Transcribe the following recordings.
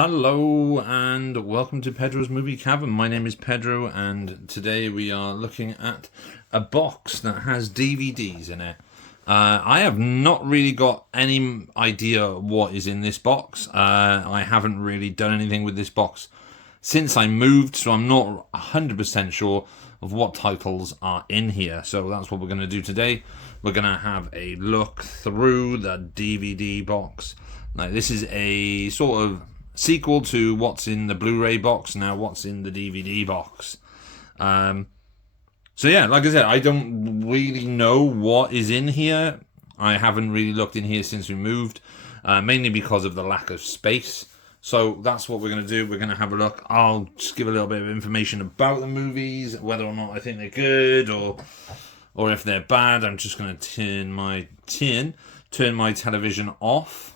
Hello and welcome to Pedro's Movie Cavern. My name is Pedro and today we are looking at a box that has DVDs in it. I have not really got any idea what is in this box. I haven't really done anything with this box since I moved, so I'm not 100% sure of what titles are in here. So that's what we're going to do today. We're going to have a look through the DVD box. Now, this is a sort of sequel to what's in the Blu-ray box, now what's in the DVD box. So yeah, like I said, I don't really know what is in here. I haven't really looked in here since we moved, mainly because of the lack of space. So that's what we're going to do. We're going to have a look. I'll just give a little bit of information about the movies, whether or not I think they're good or if they're bad. I'm just going to turn my television off.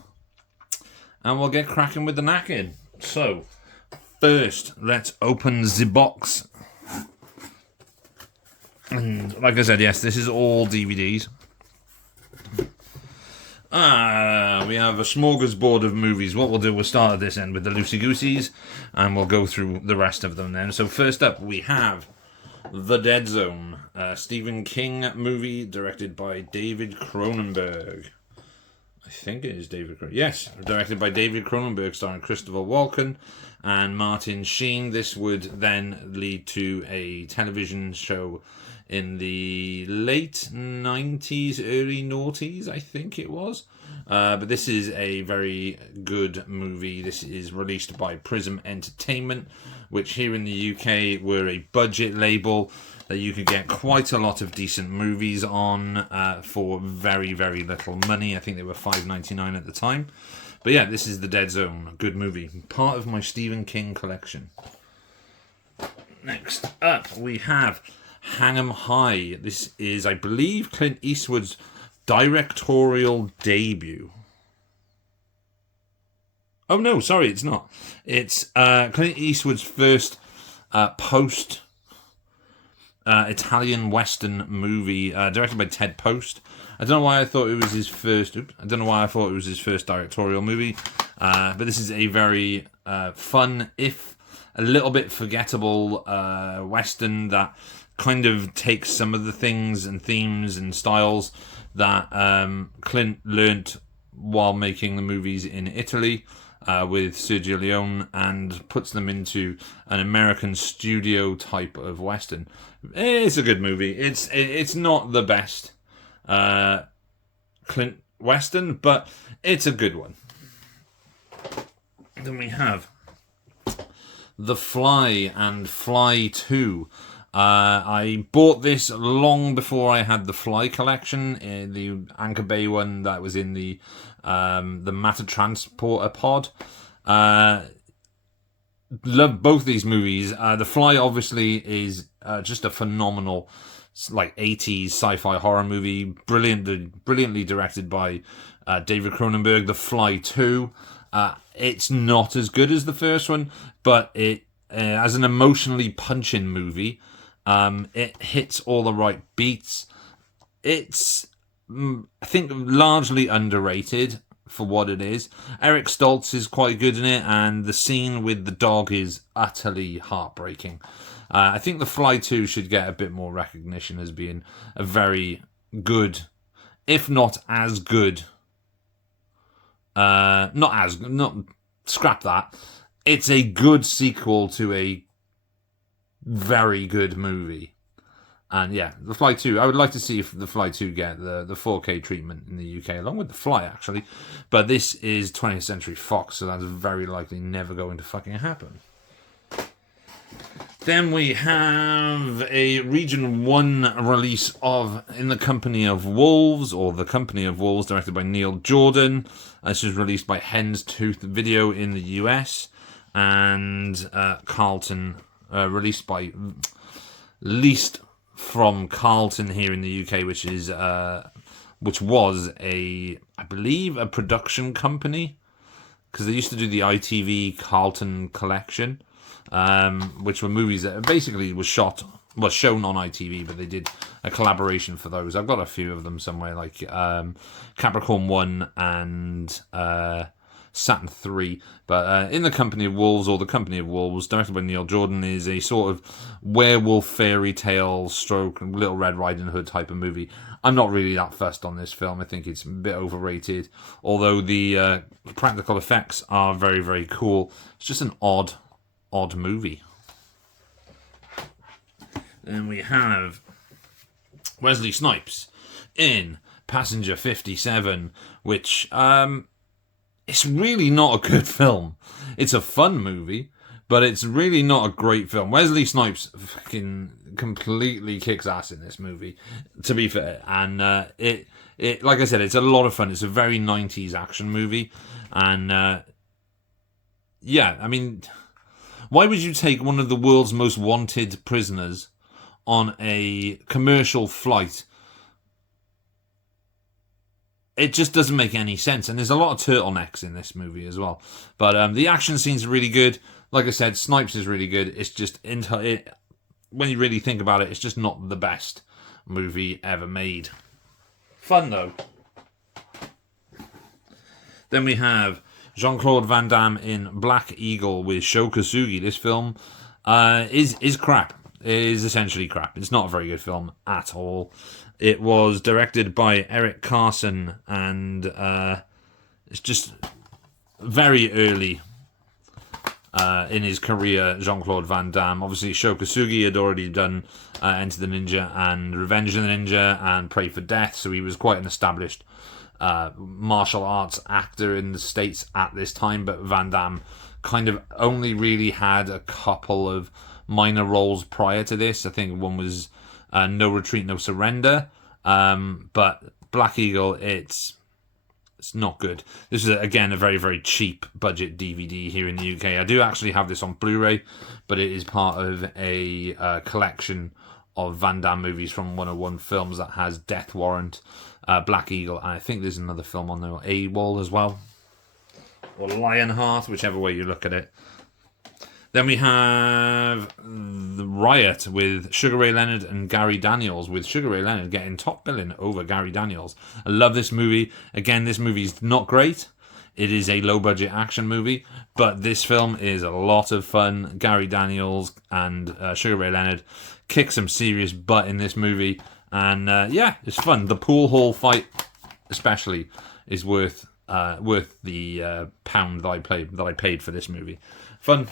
And we'll get cracking with the knacking. So, first, let's open the box. And like I said, yes, this is all DVDs. We have a smorgasbord of movies. What we'll do, we'll start at this end with the loosey-gooseys, and we'll go through the rest of them then. So first up, we have The Dead Zone, a Stephen King movie directed by David Cronenberg. I think it is David Cronenberg. Yes, directed by David Cronenberg, starring Christopher Walken and Martin Sheen. This would then lead to a television show in the late 90s, early noughties, I think it was. But this is a very good movie. This is released by Prism Entertainment, which here in the UK were a budget label that you could get quite a lot of decent movies on for very, very little money. I think they were $5.99 at the time. But yeah, this is The Dead Zone, a good movie. Part of my Stephen King collection. Next up, we have Hang 'em High. This is, I believe, Clint Eastwood's directorial debut. Oh no, sorry, it's not. It's Clint Eastwood's first post Italian Western movie, directed by Ted Post. I don't know why I thought it was his first. I don't know why I thought it was his first directorial movie. But this is a very fun, if a little bit forgettable, Western that kind of takes some of the things and themes and styles that Clint learnt while making the movies in Italy. With Sergio Leone, and puts them into an American studio type of Western. It's a good movie. It's not the best Clint Western, but it's a good one. Then we have The Fly and Fly 2. I bought this long before I had the Fly collection, the Anchor Bay one that was in the Matter Transporter pod. Love both these movies. The Fly obviously is just a phenomenal, like 80s sci-fi horror movie, brilliantly directed by David Cronenberg. The Fly 2, it's not as good as the first one, but it as an emotionally punching movie. It hits all the right beats. It's, I think, largely underrated for what it is. Eric Stoltz is quite good in it, and the scene with the dog is utterly heartbreaking. I think The Fly 2 should get a bit more recognition as being a very good, if not as good, scrap that. It's a good sequel to a very good movie. And yeah, The Fly 2, I would like to see if The Fly 2 get the 4K treatment in the UK, along with The Fly, actually. But this is 20th Century Fox, so that's very likely never going to fucking happen. Then we have a Region 1 release of In the Company of Wolves, or The Company of Wolves, directed by Neil Jordan. This was released by Hen's Tooth Video in the US, and Carlton, released by Least from Carlton here in the UK, which was I believe a production company, because they used to do the ITV Carlton collection, which were movies that basically was shown on ITV, but they did a collaboration for those. I've got a few of them somewhere, like Capricorn 1 and Saturn 3. But In the Company of Wolves, or The Company of Wolves, directed by Neil Jordan, is a sort of werewolf fairy tale stroke Little Red Riding Hood type of movie. I'm not really that fussed on this film. I think it's a bit overrated, although the practical effects are very, very cool. It's just an odd movie. Then we have Wesley Snipes in Passenger 57, which it's really not a good film. It's a fun movie, but it's really not a great film. Wesley Snipes fucking completely kicks ass in this movie, to be fair. And it like I said, it's a lot of fun. It's a very 90s action movie. And yeah, I mean, why would you take one of the world's most wanted prisoners on a commercial flight? It just doesn't make any sense. And there's a lot of turtlenecks in this movie as well. But the action scenes are really good. Like I said, Snipes is really good. It's just, when you really think about it, it's just not the best movie ever made. Fun, though. Then we have Jean-Claude Van Damme in Black Eagle with Sho Kosugi. This film is crap. It is essentially crap. It's not a very good film at all. It was directed by Eric Carson, and it's just very early in his career, Jean-Claude Van Damme. Obviously, Sho Kosugi had already done Enter the Ninja and Revenge of the Ninja and Pray for Death, so he was quite an established martial arts actor in the States at this time, but Van Damme kind of only really had a couple of minor roles prior to this. I think one was No Retreat, No Surrender, but Black Eagle, it's not good. This is, again, a very, very cheap budget DVD here in the UK. I do actually have this on Blu-ray, but it is part of a collection of Van Damme movies from 101 Films that has Death Warrant, Black Eagle, and I think there's another film on there, AWOL as well, or Lionheart, whichever way you look at it. Then we have The Riot with Sugar Ray Leonard and Gary Daniels, with Sugar Ray Leonard getting top billing over Gary Daniels. I love this movie. Again, this movie's not great. It is a low-budget action movie, but this film is a lot of fun. Gary Daniels and Sugar Ray Leonard kick some serious butt in this movie, and yeah, it's fun. The pool hall fight, especially, is worth the pound that I paid for this movie. Fun.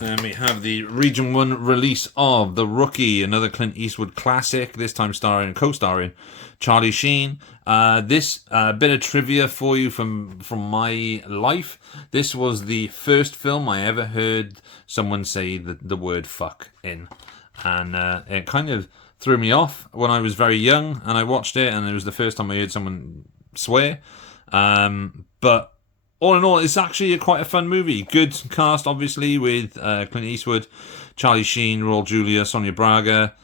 And we have the Region 1 release of The Rookie, another Clint Eastwood classic, this time co-starring Charlie Sheen. This bit of trivia for you from my life. This was the first film I ever heard someone say the word fuck in. And it kind of threw me off when I was very young, and I watched it, and it was the first time I heard someone swear. But all in all, it's actually quite a fun movie. Good cast, obviously, with Clint Eastwood, Charlie Sheen, Raul Julia, Sonia Braga.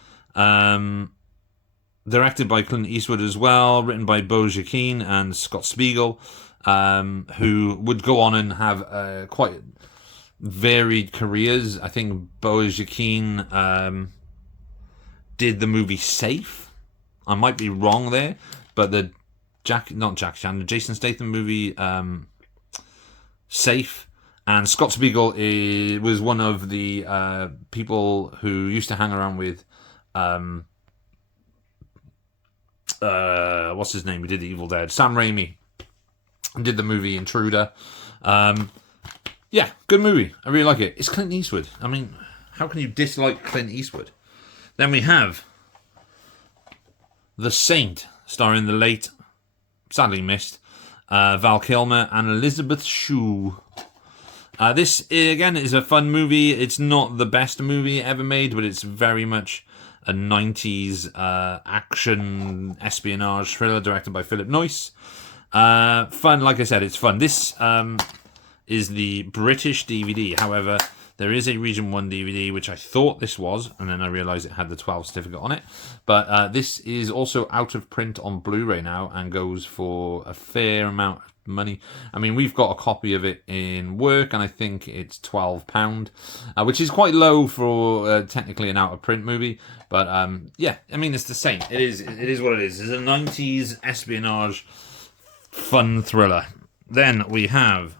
Directed by Clint Eastwood as well. Written by Bo Jaquin and Scott Spiegel, who would go on and have quite varied careers. I think Bo Jaquin did the movie Safe. I might be wrong there, but the Jason Statham movie Safe, and Scott Spiegel was one of the people who used to hang around with what's his name? He did the Evil Dead. Sam Raimi, and did the movie Intruder. Yeah, good movie. I really like it. It's Clint Eastwood. I mean, how can you dislike Clint Eastwood? Then we have The Saint, starring the late, sadly missed, Val Kilmer and Elizabeth Shue. This, again, is a fun movie. It's not the best movie ever made, but it's very much a 90s action espionage thriller directed by Philip Noyce. Fun, like I said, it's fun. This is the British DVD. However, There is a Region 1 DVD, which I thought this was, and then I realised it had the 12 certificate on it. But this is also out of print on Blu-ray now and goes for a fair amount of money. I mean, we've got a copy of it in work, and I think it's £12, which is quite low for technically an out-of-print movie. But yeah, I mean, it's the same. It is what it is. It's a 90s espionage fun thriller. Then we have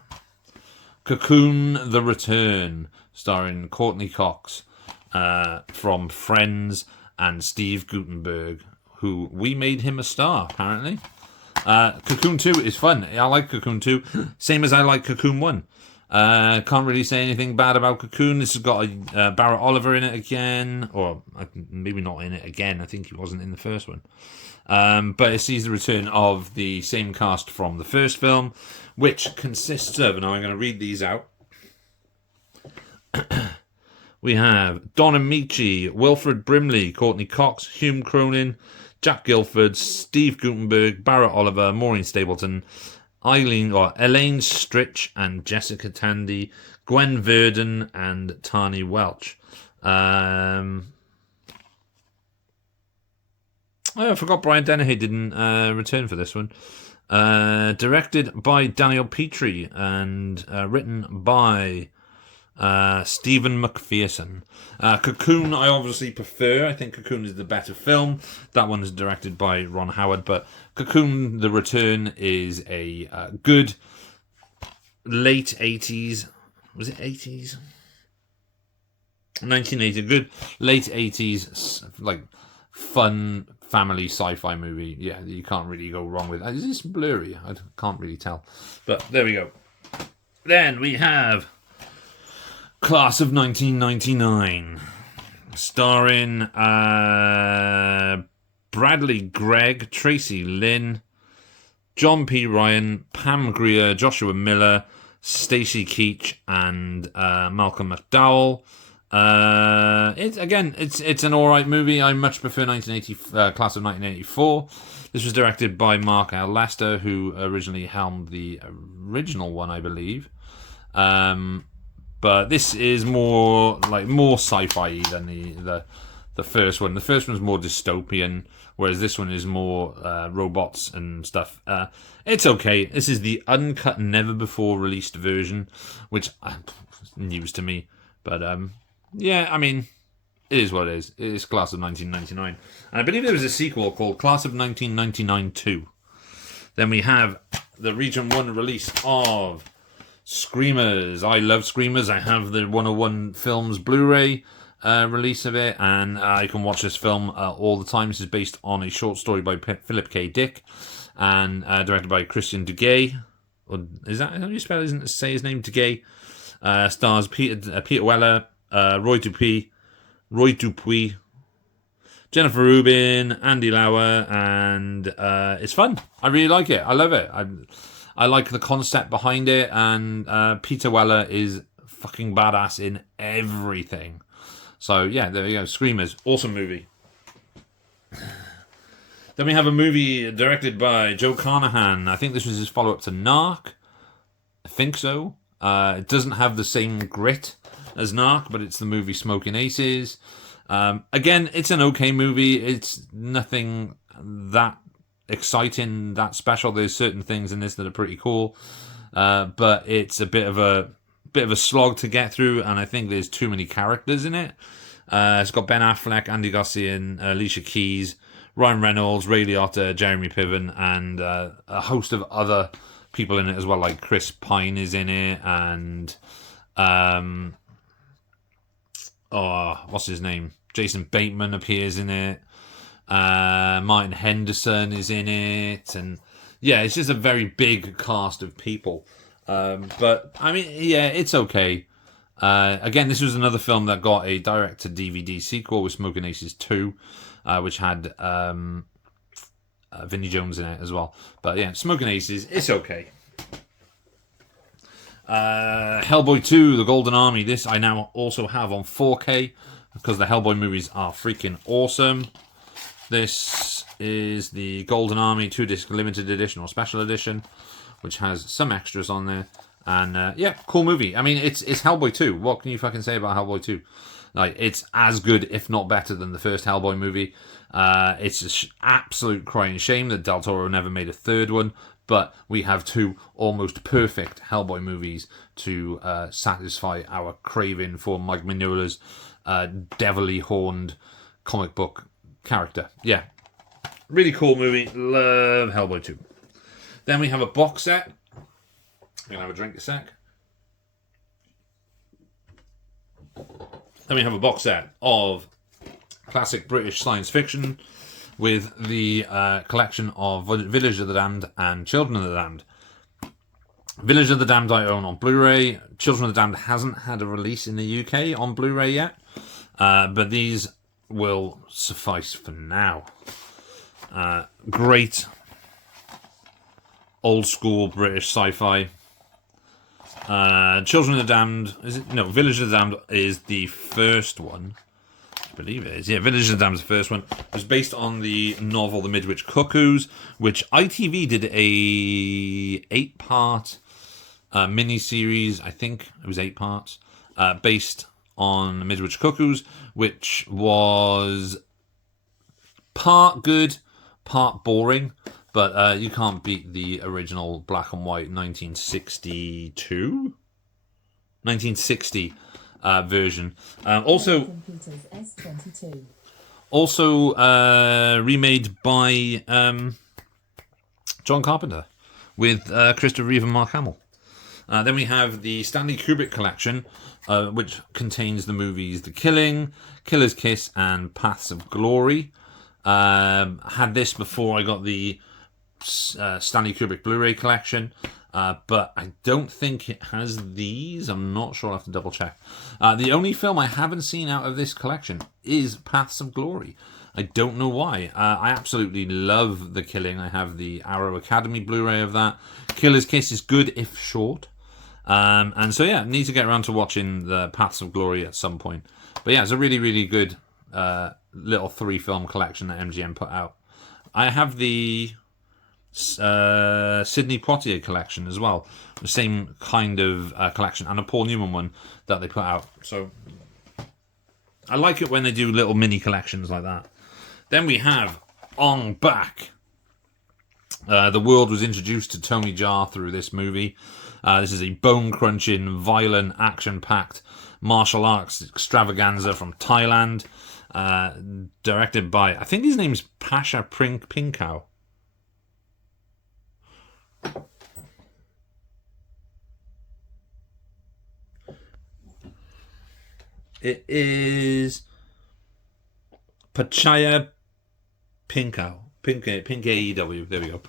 Cocoon: The Return, starring Courtney Cox from Friends and Steve Guttenberg, who we made him a star, apparently. Cocoon 2 is fun. I like Cocoon 2, same as I like Cocoon 1. Can't really say anything bad about Cocoon. This has got a Barrett Oliver in it again, or maybe not in it again. I think he wasn't in the first one. But it sees the return of the same cast from the first film, which consists of, and I'm going to read these out. We have Don Amici, Wilfred Brimley, Courtney Cox, Hume Cronin, Jack Gilford, Steve Guttenberg, Barrett Oliver, Maureen Stapleton, Elaine Stritch, and Jessica Tandy, Gwen Verdon, and Tani Welch. I forgot Brian Dennehy didn't return for this one. Directed by Daniel Petrie and written by Stephen McPherson. Cocoon I obviously prefer. I think Cocoon is the better film. That one is directed by Ron Howard, but Cocoon: The Return is a good late 80s. Was it 80s? 1980. Good late 80s, like fun family sci-fi movie. Yeah, you can't really go wrong with. Is this blurry? I can't really tell. But there we go. Then we have Class of 1999, starring Bradley Gregg, Tracy Lynn, John P. Ryan, Pam Grier, Joshua Miller, Stacey Keach, and Malcolm McDowell. It's an alright movie. I much prefer Class of 1984. This was directed by Mark L. Lester, who originally helmed the original one, I believe. But this is more sci-fi than the first one. The first one's more dystopian, whereas this one is more robots and stuff. It's okay. This is the uncut, never before released version, which is news to me. But yeah, I mean, it is what it is. It is Class of 1999. And I believe there was a sequel called Class of 1999 2. Then we have the Region 1 release of Screamers. I love Screamers. I have the 101 Films Blu-ray release of it, and I can watch this film all the time. This is based on a short story by Philip K. Dick and directed by Christian Duguay. Or is that how you spell his, say his name? Duguay. Stars Peter Weller, Roy Dupuis, Jennifer Rubin, Andy Lauer, and it's fun. I really like it. I love it. I like the concept behind it, and Peter Weller is fucking badass in everything. So yeah, there you go. Screamers, awesome movie. Then we have a movie directed by Joe Carnahan. I think this was his follow-up to Narc. I think so. It doesn't have the same grit as Narc, but it's the movie Smoking Aces. Again, it's an okay movie. It's nothing that exciting, that special. There's certain things in this that are pretty cool, but it's a bit of a slog to get through, and I think there's too many characters in it. It's got Ben Affleck, Andy Garcia, Alicia Keys, Ryan Reynolds, Ray Liotta, Jeremy Piven, and a host of other people in it as well, like Chris Pine is in it, and what's his name? Jason Bateman appears in it. Martin Henderson is in it, and yeah, it's just a very big cast of people. But I mean, yeah, it's okay. Again, this was another film that got a direct-to-DVD sequel with Smoking Aces 2, which had Vinnie Jones in it as well. But yeah, Smoking Aces, it's okay. Hellboy 2, The Golden Army. This I now also have on 4K because the Hellboy movies are freaking awesome. This is the Golden Army 2-disc limited edition or special edition, which has some extras on there. And yeah, cool movie. I mean, it's Hellboy 2. What can you fucking say about Hellboy 2? Like, it's as good, if not better, than the first Hellboy movie. It's an absolute crying shame that Del Toro never made a third one, but we have two almost perfect Hellboy movies to satisfy our craving for Mike Mignola's devilly horned comic book character. Yeah, really cool movie. Love Hellboy 2. Then we have a box set. I'm going to have a drink a sec. Then we have a box set of classic British science fiction with the collection of Village of the Damned and Children of the Damned. Village of the Damned I own on Blu-ray. Children of the Damned hasn't had a release in the UK on Blu-ray yet, but these will suffice for now. Great old school British sci-fi. Children of the Damned, Village of the Damned is the first one. I believe it is. Yeah, Village of the Damned is the first one. It was based on the novel The Midwich Cuckoos, which ITV did a 8-part mini-series. I think it was 8 parts, based on The Midwich Cuckoos, which was part good, part boring. But you can't beat the original black and white 1960 version. Also remade by John Carpenter with Christopher Reeve and Mark Hamill. Then we have the Stanley Kubrick collection, which contains the movies The Killing, Killer's Kiss, and Paths of Glory. Had this before I got the Stanley Kubrick Blu-ray collection, but I don't think it has these. I'm not sure. I'll have to double check. The only film I haven't seen out of this collection is Paths of Glory. I don't know why. I absolutely love The Killing. I have the Arrow Academy Blu-ray of that. Killer's Kiss is good if short. And so yeah, need to get around to watching the Paths of Glory at some point. But yeah, it's a really, really good little 3-film collection that MGM put out. I have the Sidney Poitier collection as well, the same kind of collection, and a Paul Newman one that they put out. So I like it when they do little mini collections like that. Then we have On Back. The world was introduced to Tony Jaa through this movie. This is a bone-crunching, violent, action-packed martial arts extravaganza from Thailand, directed by, I think his name's Pasha Pinkau. It is Pachaya Pinkau. Pink-A-E-W. There we go.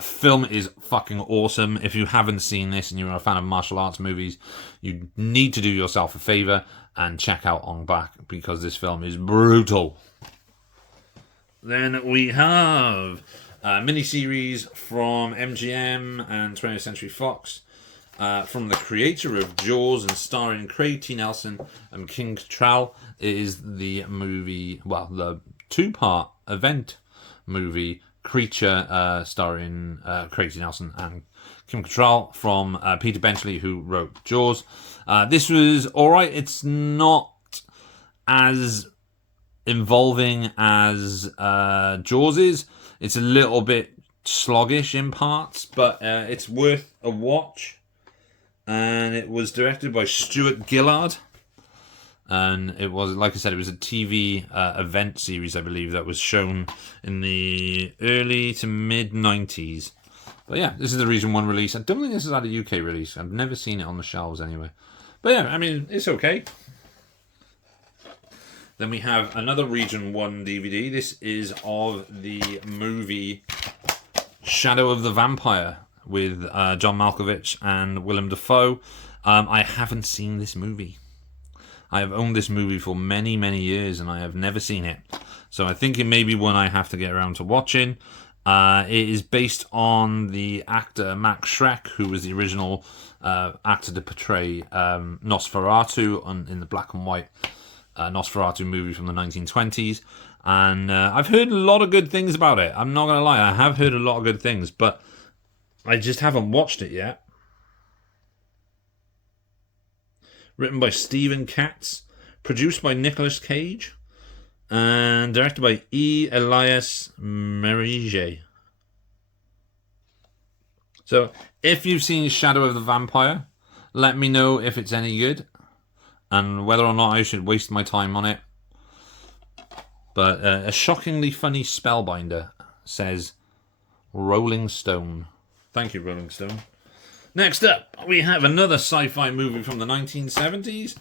Film is fucking awesome. If you haven't seen this and you're a fan of martial arts movies, you need to do yourself a favour and check out On Back, because this film is brutal. Then we have a miniseries from MGM and 20th Century Fox, from the creator of Jaws and starring Craig T. Nelson and King Cattrall. It is the movie, well, the 2-part event movie Creature, starring Craig T. Nelson and Kim Cattrall, from Peter Benchley, who wrote Jaws. This was alright. It's not as involving as Jaws is. It's a little bit sluggish in parts, but it's worth a watch. And it was directed by Stuart Gillard. And it was, like I said, it was a TV event series, I believe, that was shown in the early to mid-90s. But yeah, this is the Region 1 release. I don't think this is had a UK release. I've never seen it on the shelves anyway. But yeah, I mean, it's okay. Then we have another Region 1 DVD. This is of the movie Shadow of the Vampire with John Malkovich and Willem Dafoe. I haven't seen this movie. I have owned this movie for many, many years, and I have never seen it. So I think it may be one I have to get around to watching. It is based on the actor Max Schreck, who was the original actor to portray Nosferatu in the black and white Nosferatu movie from the 1920s. And I've heard a lot of good things about it. I'm not going to lie, I have heard a lot of good things, but I just haven't watched it yet. written by Stephen Katz, produced by Nicolas Cage, and directed by E. Elias Merige. So, if you've seen Shadow of the Vampire, let me know if it's any good and whether or not I should waste my time on it. But a shockingly funny spellbinder, says Rolling Stone. Thank you, Rolling Stone. Next up, we have another sci-fi movie from the 1970s,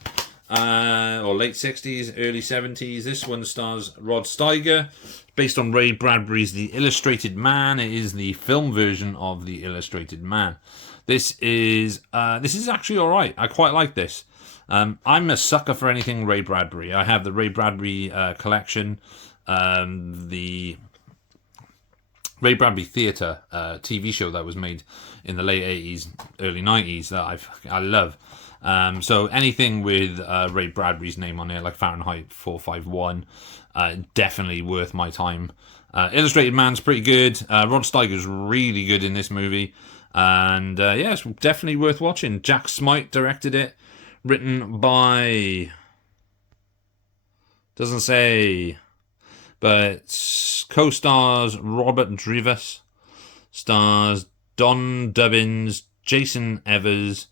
or late 60s, early 70s. This one stars Rod Steiger, based on Ray Bradbury's The Illustrated Man. It is the film version of The Illustrated Man. This is actually all right. I quite like this. I'm a sucker for anything Ray Bradbury. I have the Ray Bradbury collection, the Ray Bradbury Theatre TV show that was made in the late 80s, early 90s that I love. So anything with Ray Bradbury's name on it, like Fahrenheit 451, definitely worth my time. Illustrated Man's pretty good. Rod Steiger's really good in this movie. And yeah, it's definitely worth watching. Jack Smite directed it. Written by... doesn't say... but co-stars Robert Drivas, stars Don Dubbins, Jason Evers,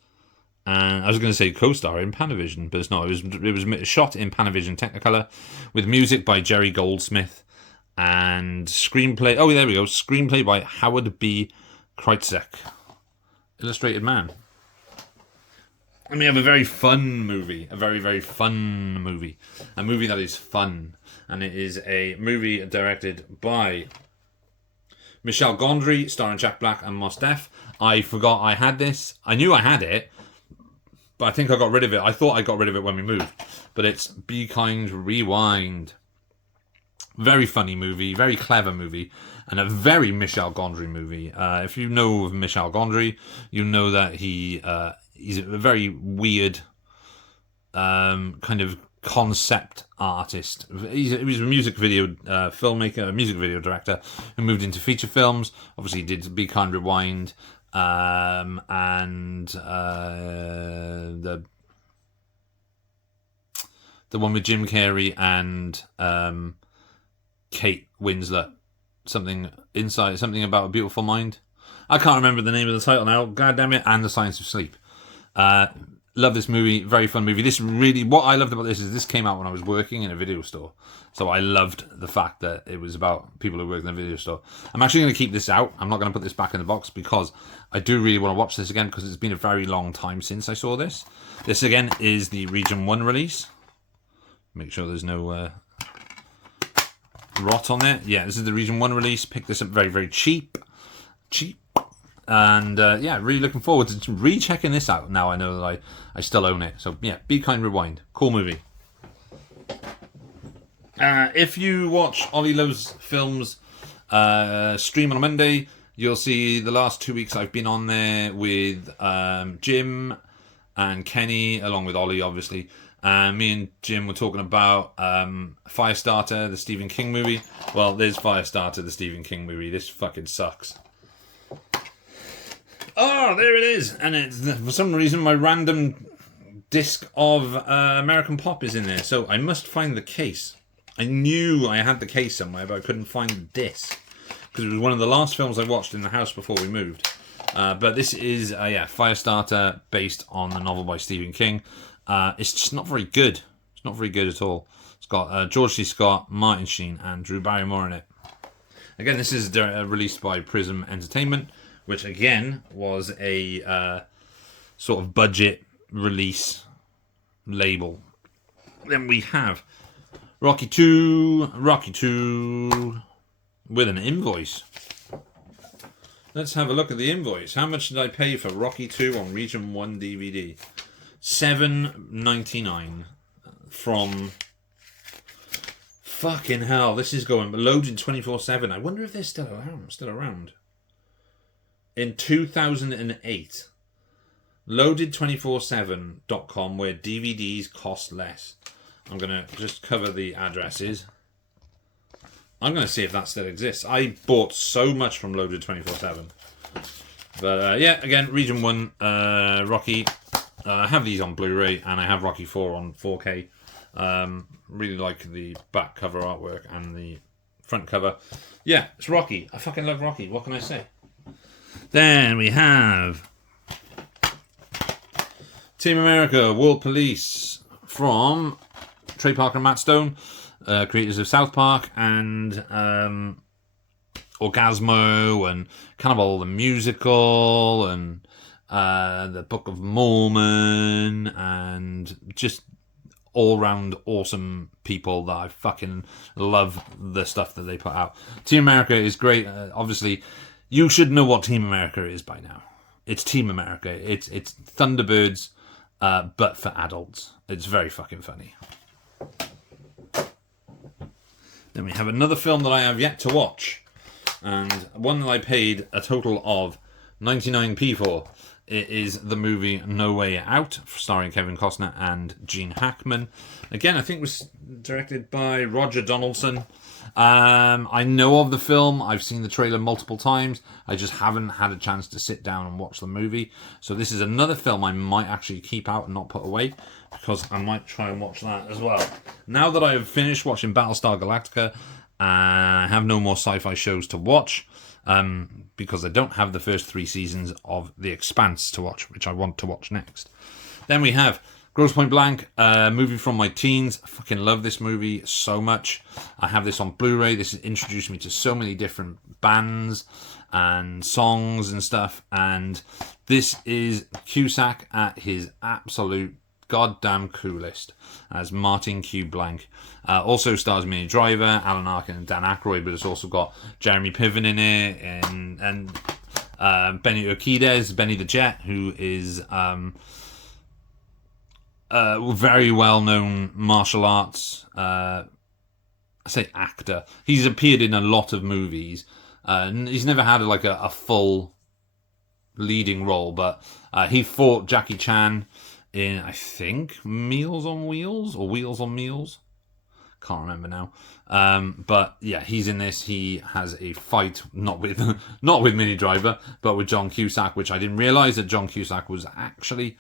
and I was going to say co-star in Panavision, but it's not. It was shot in Panavision Technicolor with music by Jerry Goldsmith and screenplay. Oh, there we go. Screenplay by Howard B. Kreitzek. Illustrated Man. And we have a very fun movie. A very, very fun movie. A movie that is fun. And it is a movie directed by Michel Gondry, starring Jack Black and Mos Def. I forgot I had this. I knew I had it, but I think I got rid of it. I thought I got rid of it when we moved. But it's Be Kind, Rewind. Very funny movie. Very clever movie. And a very Michel Gondry movie. If you know of Michel Gondry, you know that he's a very weird kind of concept artist. He was a music video filmmaker, a music video director who moved into feature films. Obviously, he did Be Kind, Rewind, and the one with Jim Carrey and Kate Winslet. Something about a Beautiful Mind. I can't remember the name of the title now. God damn it! And The Science of Sleep. Love this movie. Very fun movie. What I loved about this is this came out when I was working in a video store. So I loved the fact that it was about people who work in a video store. I'm actually going to keep this out. I'm not going to put this back in the box because I do really want to watch this again because it's been a very long time since I saw this. This again is the Region 1 release. Make sure there's no rot on there. Yeah, this is the Region 1 release. Picked this up very, very cheap. And yeah, really looking forward to rechecking this out now I know that I still own it. So yeah, Be Kind, Rewind. Cool movie. If you watch Ollie Love's Films stream on a Monday, you'll see the last 2 weeks I've been on there with Jim and Kenny, along with Ollie, obviously. Me and Jim were talking about Firestarter, the Stephen King movie. Well, there's Firestarter, the Stephen King movie. This fucking sucks. Oh, there it is. And it's, for some reason, my random disc of American Pop is in there. So I must find the case. I knew I had the case somewhere, but I couldn't find the disc. Because it was one of the last films I watched in the house before we moved. But this is, Firestarter, based on the novel by Stephen King. It's just not very good. It's not very good at all. It's got George C. Scott, Martin Sheen, and Drew Barrymore in it. Again, this is released by Prism Entertainment, which again was a sort of budget release label. Then we have Rocky 2 with an invoice. Let's have a look at the invoice. How much did I pay for Rocky 2 on Region 1 DVD? $7.99 from... Fucking hell, this is going loaded 24/7. I wonder if they're still around. In 2008, loaded247.com, where DVDs cost less. I'm going to just cover the addresses. I'm going to see if that still exists. I bought so much from Loaded 24/7. But yeah, again, Region 1, Rocky. I have these on Blu-ray, and I have Rocky 4 on 4K. Really like the back cover artwork and the front cover. Yeah, it's Rocky. I fucking love Rocky. What can I say? Then we have Team America, World Police, from Trey Parker and Matt Stone, creators of South Park and Orgasmo and Cannibal the Musical and the Book of Mormon, and just all-round awesome people that I fucking love the stuff that they put out. Team America is great. Obviously, you should know what Team America is by now. It's Team America. It's Thunderbirds, but for adults. It's very fucking funny. Then we have another film that I have yet to watch, and one that I paid a total of 99p for. It is the movie No Way Out, starring Kevin Costner and Gene Hackman. Again, I think it was directed by Roger Donaldson. I know of the film. I've seen the trailer multiple times. I just haven't had a chance to sit down and watch the movie. So this is another film I might actually keep out and not put away, because I might try and watch that as well. Now that I have finished watching Battlestar Galactica, I have no more sci-fi shows to watch. Because I don't have the first 3 seasons of The Expanse to watch, which I want to watch next. Then we have Grosse Pointe Blank, a movie from my teens. I fucking love this movie so much. I have this on Blu-ray. This has introduced me to so many different bands and songs and stuff. And this is Cusack at his absolute goddamn coolest as Martin Q. Blank. Also stars Minnie Driver, Alan Arkin, and Dan Aykroyd, but it's also got Jeremy Piven in it, and Benny Urquidez, Benny the Jet, who is very well-known martial arts I say actor. He's appeared in a lot of movies. He's never had like a full leading role, but he fought Jackie Chan in, I think, Meals on Wheels or Wheels on Meals. Can't remember now. But yeah, he's in this. He has a fight, not with Minnie Driver, but with John Cusack, which I didn't realise that John Cusack was actually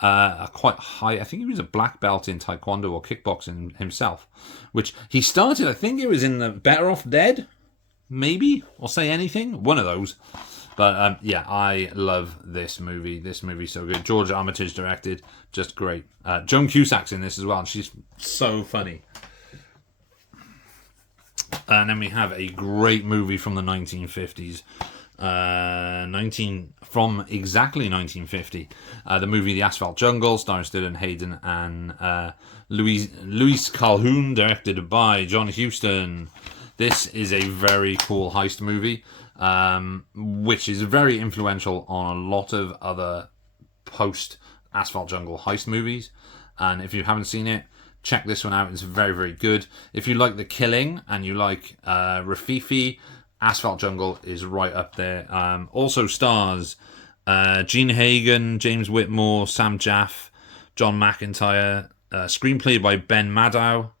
a quite high, I think he was a black belt in Taekwondo or kickboxing himself, which he started, I think it was in the Better Off Dead, maybe, or Say Anything, one of those. But yeah, I love this movie. This movie's so good. George Armitage directed, just great. Joan Cusack's in this as well, and she's so funny. And then we have a great movie from the 1950s. From exactly 1950. The movie The Asphalt Jungle, starring Sterling Hayden and Louis Calhoun, directed by John Huston. This is a very cool heist movie, which is very influential on a lot of other post-Asphalt Jungle heist movies. And if you haven't seen it, check this one out. It's very, very good. If you like The Killing and you like Rafifi, Asphalt Jungle is right up there. Also stars Gene Hagen, James Whitmore, Sam Jaff, John McIntyre. Screenplay by Ben Maddow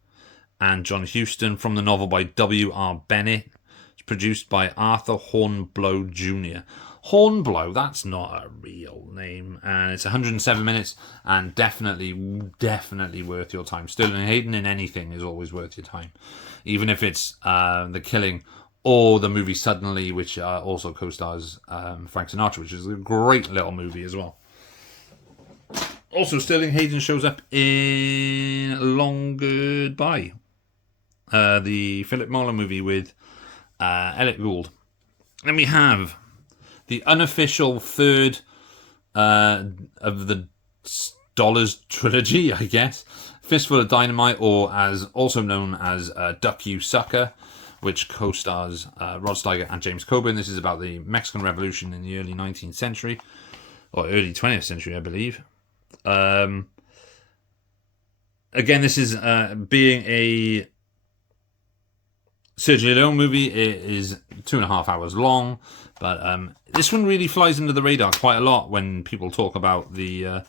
and John Huston, from the novel by W.R. Bennett. It's produced by Arthur Hornblow Jr. Hornblow, that's not a real name. And it's 107 minutes and definitely worth your time. Sterling Hayden in anything is always worth your time. Even if it's The Killing or the movie Suddenly, which also co-stars Frank Sinatra, which is a great little movie as well. Also, Sterling Hayden shows up in Long Goodbye, the Philip Marlowe movie with Elliot Gould. Then we have the unofficial third of the Dollars trilogy, I guess. Fistful of Dynamite, or as also known as Duck You Sucker, which co-stars Rod Steiger and James Coburn. This is about the Mexican Revolution in the early 19th century, or early 20th century, I believe. Again, this is being a Sergio Leone movie. It is 2.5 hours long, but this one really flies under the radar quite a lot when people talk about the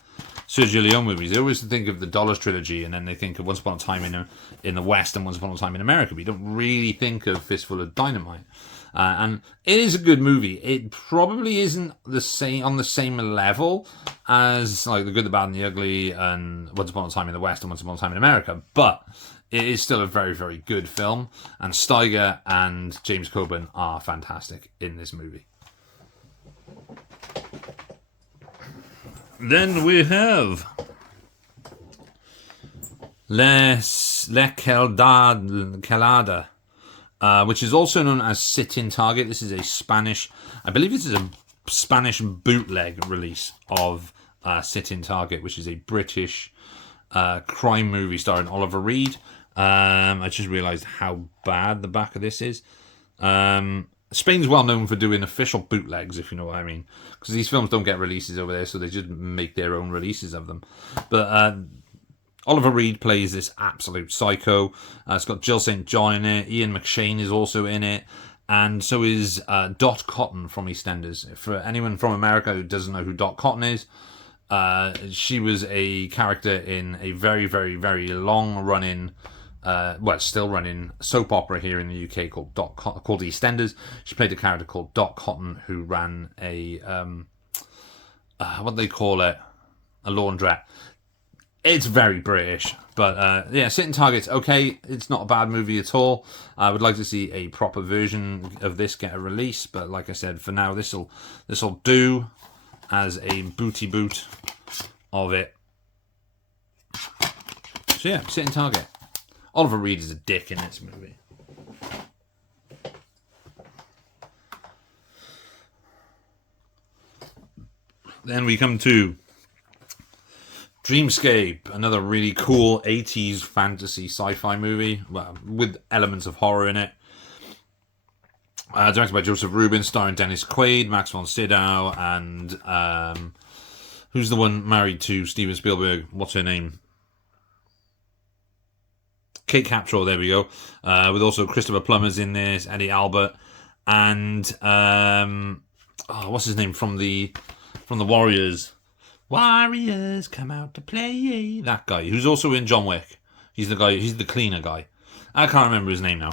Sergio Leone movies. They always think of the Dollars trilogy, and then they think of Once Upon a Time in the West and Once Upon a Time in America. But you don't really think of Fistful of Dynamite. And it is a good movie. It probably isn't on the same level as like The Good, the Bad, and the Ugly, and Once Upon a Time in the West and Once Upon a Time in America. But it is still a very, very good film. And Steiger and James Coburn are fantastic in this movie. Then we have Le Calada, which is also known as Sit in Target. This is a Spanish, I believe this is a Spanish bootleg release of Sit in Target, which is a British crime movie starring Oliver Reed. I just realised how bad the back of this is. Spain's well known for doing official bootlegs, if you know what I mean, because these films don't get releases over there, so they just make their own releases of them. But Oliver Reed plays this absolute psycho. It's got Jill St. John in it. Ian McShane is also in it, and so is Dot Cotton from EastEnders. For anyone from America who doesn't know who Dot Cotton is, she was a character in a very, very, very long-running, still running soap opera here in the UK called EastEnders. She played a character called Dot Cotton who ran a what do they call it? A laundrette. It's very British, but Sit in Target's okay. It's not a bad movie at all. I would like to see a proper version of this get a release, but like I said, for now this'll do as a booty boot of it. So yeah, Sit in Target. Oliver Reed is a dick in this movie. Then we come to Dreamscape, another really cool 80s fantasy sci-fi movie, well, with elements of horror in it. Directed by Joseph Rubin, starring Dennis Quaid, Max von Sydow, and who's the one married to Steven Spielberg? What's her name? Kate Capshaw, there we go. With also Christopher Plummer's in this, Eddie Albert, and what's his name from the Warriors? Warriors come out to play. That guy who's also in John Wick. He's the guy. He's the cleaner guy. I can't remember his name now.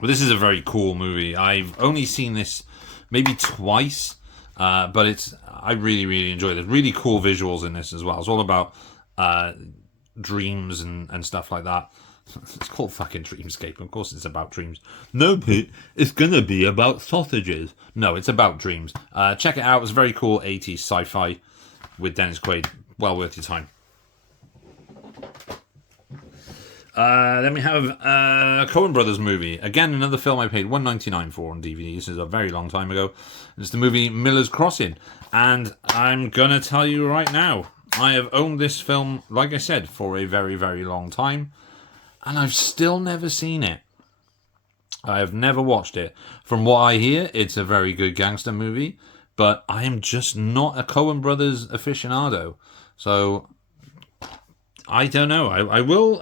But this is a very cool movie. I've only seen this maybe twice, but I really, really enjoyed it. There's really cool visuals in this as well. It's all about dreams and stuff like that. It's called fucking Dreamscape. Of course it's about dreams. No, Pete, it's gonna be about sausages. No, it's about dreams. Check it out. It's very cool 80s sci-fi with Dennis Quaid. Well worth your time. Then we have a Coen Brothers movie. Again, another film I paid $1.99 for on DVD. This is a very long time ago. It's the movie Miller's Crossing. And I'm gonna tell you right now, I have owned this film, like I said, for a very, very long time. And I've still never seen it. I have never watched it. From what I hear, it's a very good gangster movie. But I am just not a Coen Brothers aficionado. So I don't know. I will,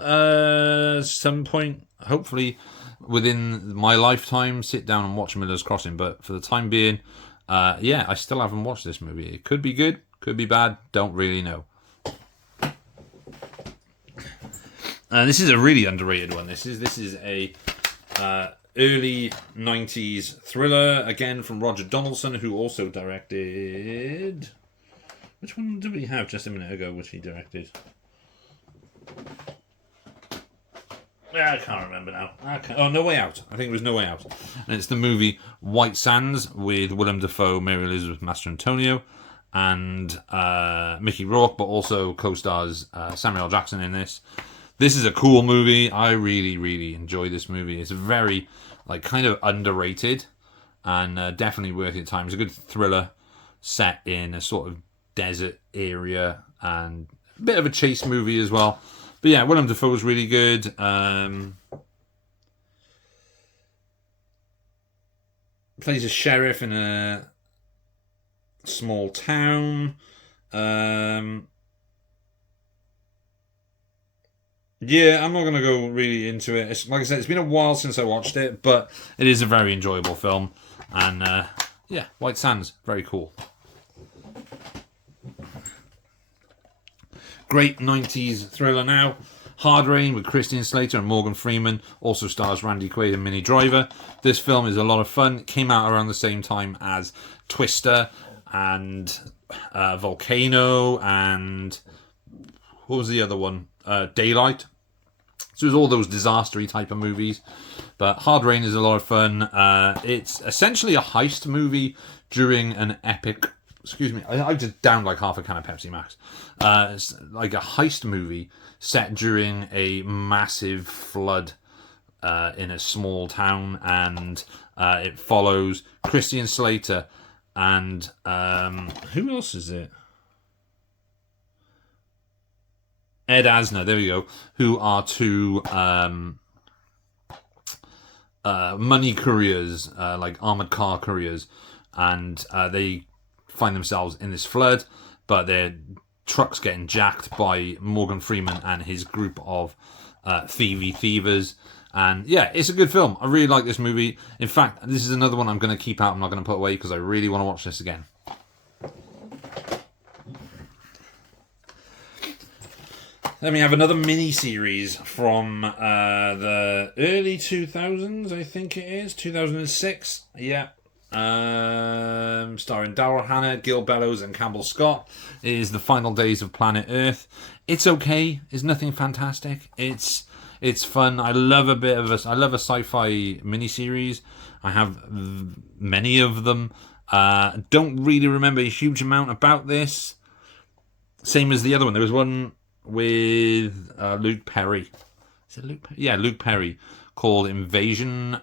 some point, hopefully within my lifetime, sit down and watch Miller's Crossing. But for the time being, I still haven't watched this movie. It could be good, could be bad, don't really know. This is a really underrated one. This is a early 90s thriller, again from Roger Donaldson, who also directed... Which one did we have just a minute ago, which he directed? I can't remember now. No Way Out. I think it was No Way Out. And it's the movie White Sands with Willem Dafoe, Mary Elizabeth Mastrantonio, and Mickey Rourke, but also co-stars Samuel L. Jackson in this. This is a cool movie. I really, really enjoy this movie. It's very, kind of underrated and definitely worth your time. It's a good thriller set in a sort of desert area and a bit of a chase movie as well. But yeah, Willem Dafoe is really good. Plays a sheriff in a small town. Yeah, I'm not going to go really into it. It's, like I said, it's been a while since I watched it, but it is a very enjoyable film. And White Sands, very cool. Great 90s thriller now. Hard Rain with Christian Slater and Morgan Freeman. Also stars Randy Quaid and Minnie Driver. This film is a lot of fun. It came out around the same time as Twister and Volcano and... what was the other one? Daylight. So it was all those disaster-y type of movies. But Hard Rain is a lot of fun. It's essentially a heist movie during an epic... excuse me, I just downed like half a can of Pepsi Max. It's like a heist movie set during a massive flood in a small town. And it follows Christian Slater and... who else is it? Ed Asner, there we go, who are two money couriers, like armoured car couriers, and they find themselves in this flood, but their truck's getting jacked by Morgan Freeman and his group of thievers. And yeah, it's a good film. I really like this movie. In fact, this is another one I'm going to keep out. I'm not going to put away because I really want to watch this again. Then we have another mini-series from the early 2000s, I think it is. 2006, yeah. Starring Daryl Hannah, Gil Bellows and Campbell Scott. It is The Final Days of Planet Earth. It's okay. It's nothing fantastic. It's fun. I love a sci-fi mini-series. I have many of them. Don't really remember a huge amount about this. Same as the other one. There was one with Luke Perry. Is it Luke Perry? Yeah, Luke Perry, called Invasion.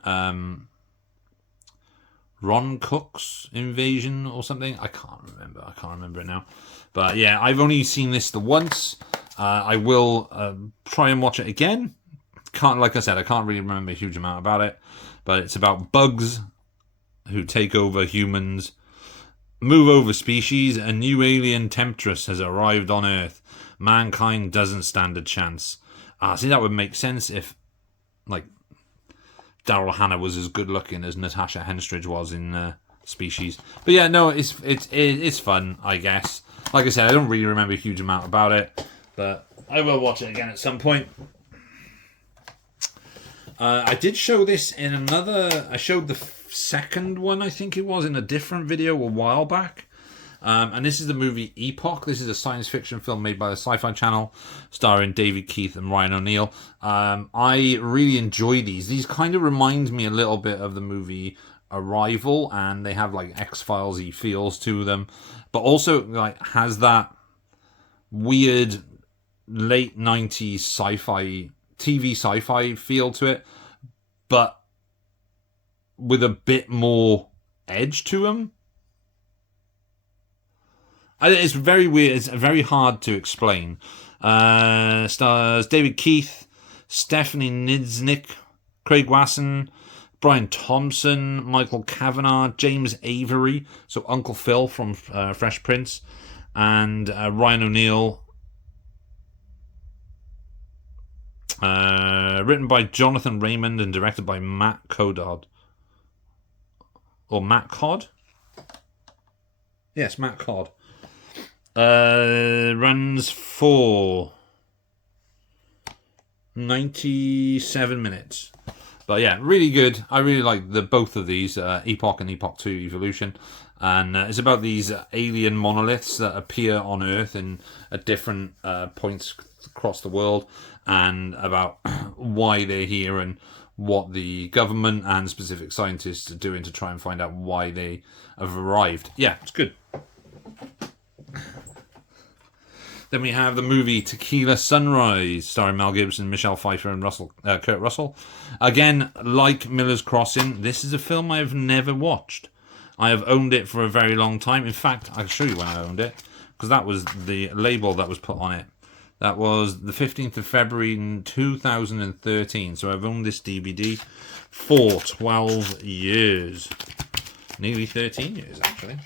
Ron Cook's Invasion or something. I can't remember it now. But yeah, I've only seen this the once. I will try and watch it again. Like I said, I can't really remember a huge amount about it. But it's about bugs who take over humans, move over species. A new alien temptress has arrived on Earth. Mankind doesn't stand a chance. See, that would make sense if, like, Daryl Hannah was as good looking as Natasha Henstridge was in Species. But yeah, no, it's fun, I guess. Like I said, I don't really remember a huge amount about it, but I will watch it again at some point. I did show this in another... I showed the second one, I think it was, in a different video a while back. And this is the movie Epoch. This is a science fiction film made by the SciFi channel, starring David Keith and Ryan O'Neal. I really enjoy these. These kind of remind me a little bit of the movie Arrival, and they have like X-Files-y feels to them, but also like has that weird late 90s sci-fi, TV sci-fi feel to it, but with a bit more edge to them. It's very weird. It's very hard to explain. Stars David Keith, Stephanie Nidznik, Craig Wasson, Brian Thompson, Michael Kavanagh, James Avery, so Uncle Phil from Fresh Prince, and Ryan O'Neal. Written by Jonathan Raymond and directed by Matt Codod. Or Matt Codd? Yes, Matt Codd. Runs for 97 minutes. But yeah, really good. I really like both of these, Epoch and Epoch 2 Evolution. And it's about these alien monoliths that appear on Earth at different points across the world, and about why they're here and what the government and specific scientists are doing to try and find out why they have arrived. Yeah, it's good. Then we have the movie Tequila Sunrise, starring Mel Gibson, Michelle Pfeiffer, and Kurt Russell. Again, like Miller's Crossing, this is a film I have never watched. I have owned it for a very long time. In fact, I'll show you when I owned it, because that was the label that was put on it. That was the 15th of February in 2013. So I've owned this DVD for 12 years. Nearly 13 years, actually.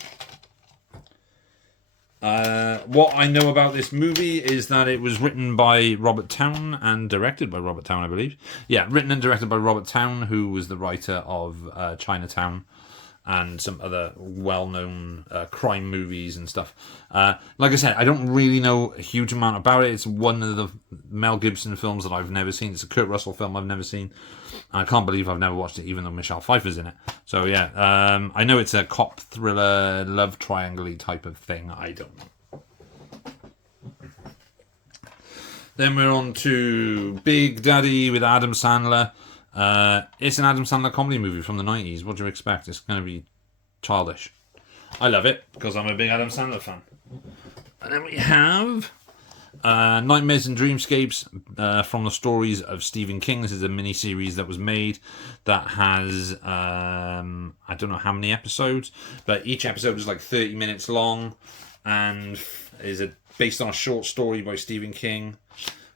What I know about this movie is that it was written by Robert Towne and directed by Robert Towne, I believe. Yeah, written and directed by Robert Towne, who was the writer of Chinatown and some other well-known crime movies and stuff. Like I said, I don't really know a huge amount about it. It's one of the Mel Gibson films that I've never seen. It's a Kurt Russell film I've never seen. I can't believe I've never watched it, even though Michelle Pfeiffer's in it. So yeah, I know it's a cop thriller, love triangle-y type of thing. I don't know. Then we're on to Big Daddy with Adam Sandler. It's an Adam Sandler comedy movie from the 90s. What do you expect? It's going to be childish. I love it because I'm a big Adam Sandler fan. And then we have Nightmares and Dreamscapes from the stories of Stephen King. This is a mini-series that was made that has, I don't know how many episodes, but each episode is like 30 minutes long and is based on a short story by Stephen King.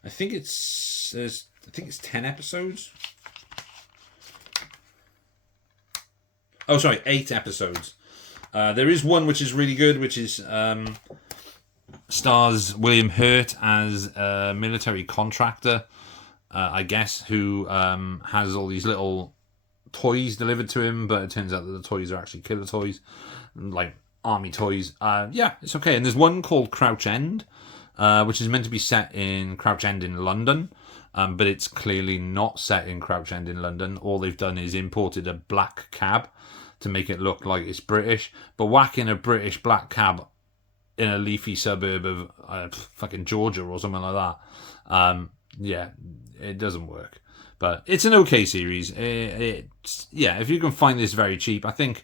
I think it's 10 episodes. Oh, sorry, 8 episodes. There is one which is really good, which is stars William Hurt as a military contractor, I guess, who has all these little toys delivered to him, but it turns out that the toys are actually killer toys, like army toys. Yeah, it's okay. And there's one called Crouch End, which is meant to be set in Crouch End in London, but it's clearly not set in Crouch End in London. All they've done is imported a black cab to make it look like it's British, but whacking a British black cab in a leafy suburb of fucking Georgia or something like that, yeah, it doesn't work. But it's an okay series. Yeah, if you can find this very cheap, I think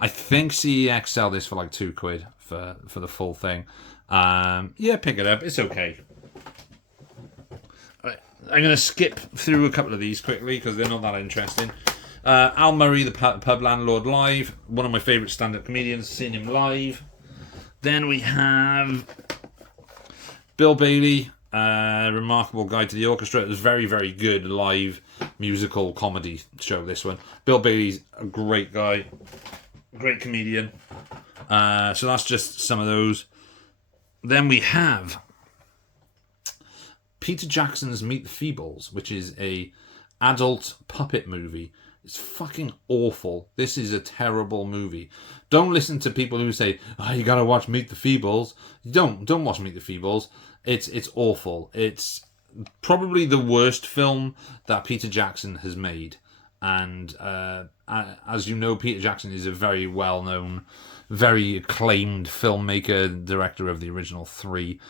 CEX sell this for like £2 for the full thing. Yeah, pick it up. It's okay. Right, I'm going to skip through a couple of these quickly because they're not that interesting. Al Murray, the pub landlord, live. One of my favourite stand-up comedians. Seen him live. Then we have Bill Bailey, Remarkable Guide to the Orchestra. It was very, very good live musical comedy show, this one. Bill Bailey's a great guy. Great comedian. So that's just some of those. Then we have Peter Jackson's Meet the Feebles, which is a adult puppet movie. It's fucking awful. This is a terrible movie. Don't listen to people who say, "Oh, you gotta watch Meet the Feebles." Don't watch Meet the Feebles. It's awful. It's probably the worst film that Peter Jackson has made. And as you know, Peter Jackson is a very well-known, very acclaimed filmmaker, director of the original 3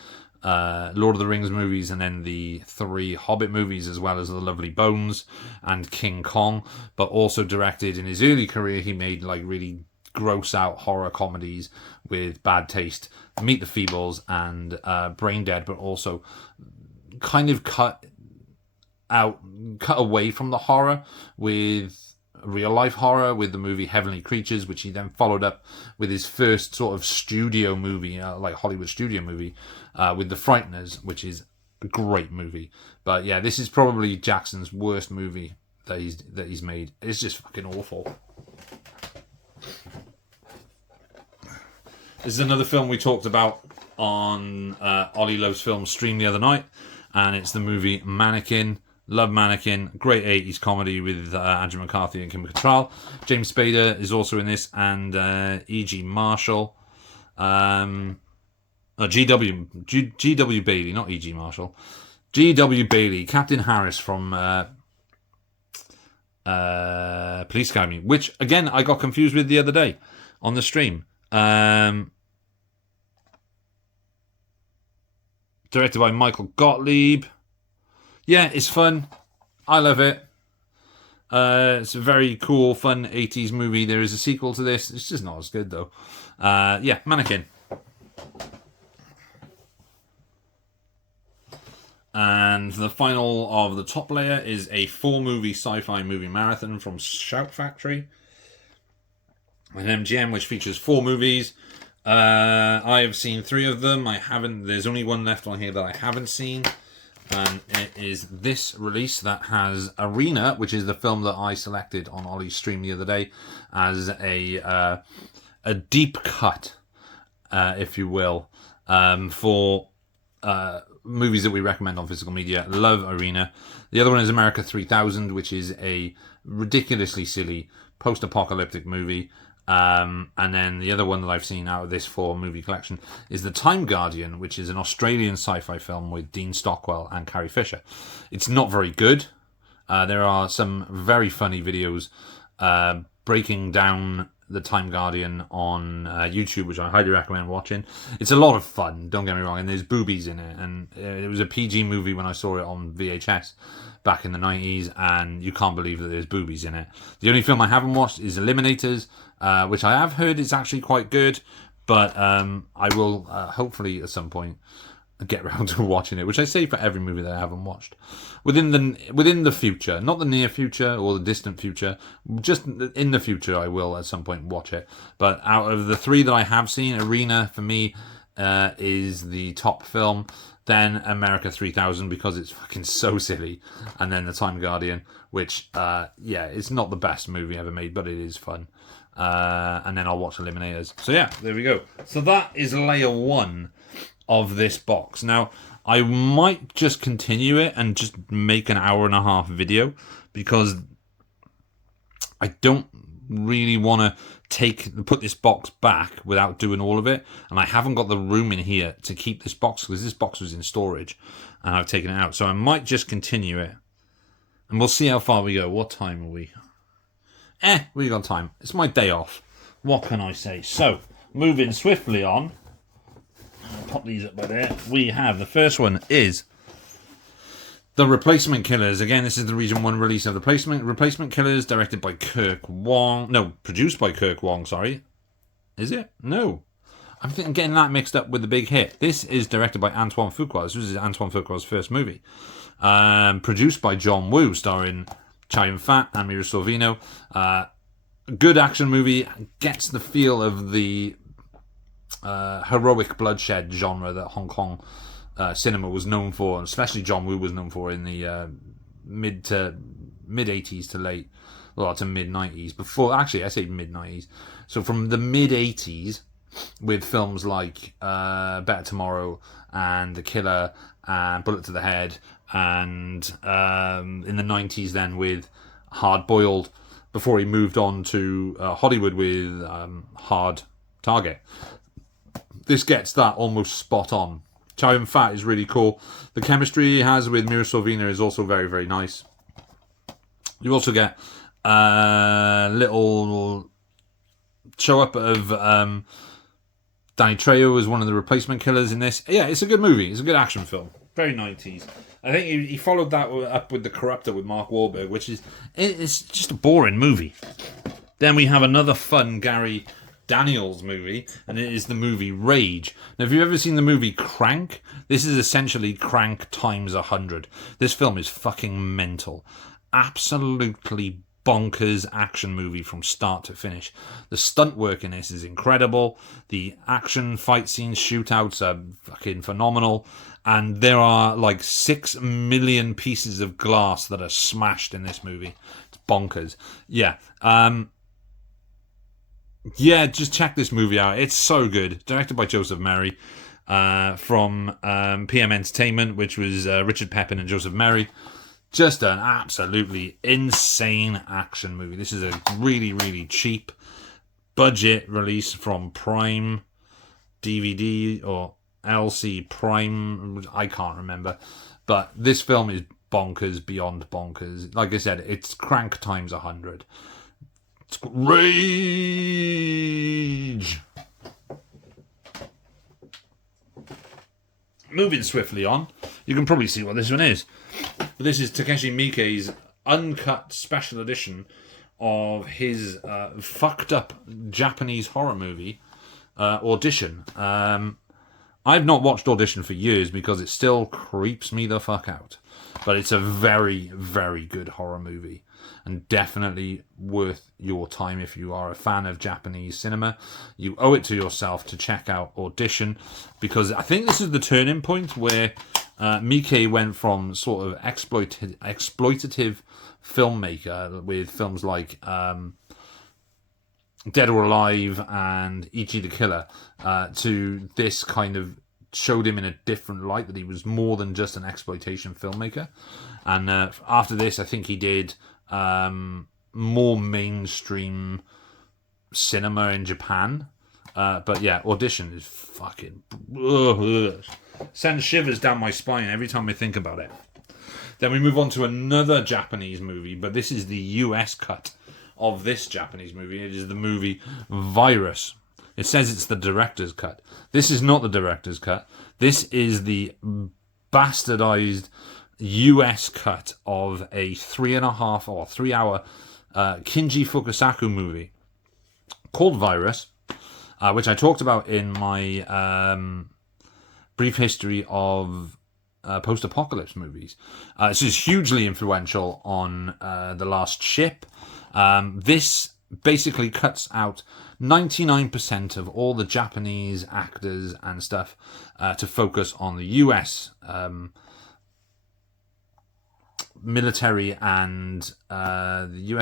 Lord of the Rings movies, and then the 3 Hobbit movies, as well as The Lovely Bones and King Kong. But also directed in his early career, he made like really gross out horror comedies with bad taste, Meet the Feebles and Brain Dead, but also kind of cut away from the horror with real life horror with the movie Heavenly Creatures, which he then followed up with his first sort of studio movie, like Hollywood studio movie, with The Frighteners, which is a great movie. But yeah, this is probably Jackson's worst movie that he's made. It's just fucking awful. This is another film we talked about on Ollie Loves Film stream the other night, and it's the movie Mannequin. Love Mannequin, great 80s comedy with Andrew McCarthy and Kim Cattrall. James Spader is also in this, and E.G. Marshall. G.W. Bailey, not E.G. Marshall. G.W. Bailey, Captain Harris from Police Academy, which, again, I got confused with the other day on the stream. Directed by Michael Gottlieb. Yeah, it's fun. I love it. It's a very cool, fun 80s movie. There is a sequel to this. It's just not as good, though. Yeah, Mannequin. And the final of the top layer is a 4-movie sci-fi movie marathon from Shout Factory. An MGM which features 4 movies. I have seen 3 of them. There's only one left on here that I haven't seen. And it is this release that has Arena, which is the film that I selected on Ollie's stream the other day, as a deep cut, if you will, for movies that we recommend on physical media. Love Arena. The other one is America 3000, which is a ridiculously silly post-apocalyptic movie. And then the other one that I've seen out of this 4-movie collection is The Time Guardian, which is an Australian sci-fi film with Dean Stockwell and Carrie Fisher. It's not very good. There are some very funny videos breaking down The Time Guardian on YouTube, which I highly recommend watching. It's a lot of fun, don't get me wrong, and there's boobies in it. And it was a PG movie when I saw it on VHS back in the 90s, and you can't believe that there's boobies in it. The only film I haven't watched is Eliminators, which I have heard is actually quite good, but I will hopefully at some point get around to watching it, which I say for every movie that I haven't watched. Within the future, not the near future or the distant future, just in the future I will at some point watch it. But out of the 3 that I have seen, Arena for me is the top film, then America 3000 because it's fucking so silly, and then The Time Guardian, which it's not the best movie ever made, but it is fun. And then I'll watch Eliminators. So yeah, there we go. So that is layer 1 of this box. Now, I might just continue it and just make an 1.5-hour video, because I don't really want to put this box back without doing all of it, and I haven't got the room in here to keep this box, because this box was in storage and I've taken it out. So I might just continue it, and we'll see how far we go. What time are we? We got time. It's my day off. What can I say? So, moving swiftly on. I'll pop these up by there. We have, the first one is The Replacement Killers. Again, this is the Region 1 release of The Replacement Killers, directed by produced by Kirk Wong, sorry. Is it? No. I'm getting that mixed up with The Big Hit. This is directed by Antoine Fuqua. This is Antoine Fuqua's first movie. Produced by John Woo, starring Chow Yun-fat and Mira Sorvino. Good action movie. Gets the feel of the heroic bloodshed genre that Hong Kong cinema was known for, and especially John Woo was known for in the mid 80s to mid 90s. Before, actually, I say mid 90s. So from the mid 80s, with films like Better Tomorrow and The Killer and Bullet to the Head, and in the 90s then with Hard Boiled, before he moved on to Hollywood with Hard Target. This gets that almost spot on. Chow Yun-fat is really cool. The chemistry he has with Mira Sorvino is also very, very nice. You also get a little show up of Danny Trejo as one of the replacement killers in this. Yeah, it's a good movie. It's a good action film. Very 90s. I think he followed that up with The Corruptor with Mark Wahlberg, which is it's just a boring movie. Then we have another fun Gary Daniels movie, and it is the movie Rage. Now, if you've ever seen the movie Crank, this is essentially Crank times 100. This film is fucking mental. Absolutely bonkers action movie from start to finish. The stunt work in this is incredible. The action fight scenes, shootouts are fucking phenomenal. And there are like 6 million pieces of glass that are smashed in this movie. It's bonkers. Yeah. Yeah, just check this movie out. It's so good. Directed by Joseph Merry from PM Entertainment, which was Richard Pepin and Joseph Merry. Just an absolutely insane action movie. This is a really, really cheap budget release from Prime DVD or LC Prime. I can't remember. But this film is bonkers beyond bonkers. Like I said, it's Crank times 100. It's Rage! Moving swiftly on, you can probably see what this one is. But this is Takeshi Miike's uncut special edition of his fucked up Japanese horror movie, Audition. I've not watched Audition for years because it still creeps me the fuck out. But it's a very, very good horror movie. And definitely worth your time if you are a fan of Japanese cinema. You owe it to yourself to check out Audition, because I think this is the turning point where Miike went from sort of exploitative filmmaker with films like Dead or Alive and Ichi the Killer to this kind of showed him in a different light, that he was more than just an exploitation filmmaker. And after this, I think he did more mainstream cinema in Japan. But yeah, Audition is fucking... sends shivers down my spine every time I think about it. Then we move on to another Japanese movie, but this is the US cut of this Japanese movie. It is the movie Virus. It says it's the director's cut. This is not the director's cut. This is the bastardized US cut of a 3.5 or 3 hour Kinji Fukasaku movie called Virus, which I talked about in my brief history of post-apocalypse movies. This is hugely influential on The Last Ship. This basically cuts out 99% of all the Japanese actors and stuff to focus on the US military and the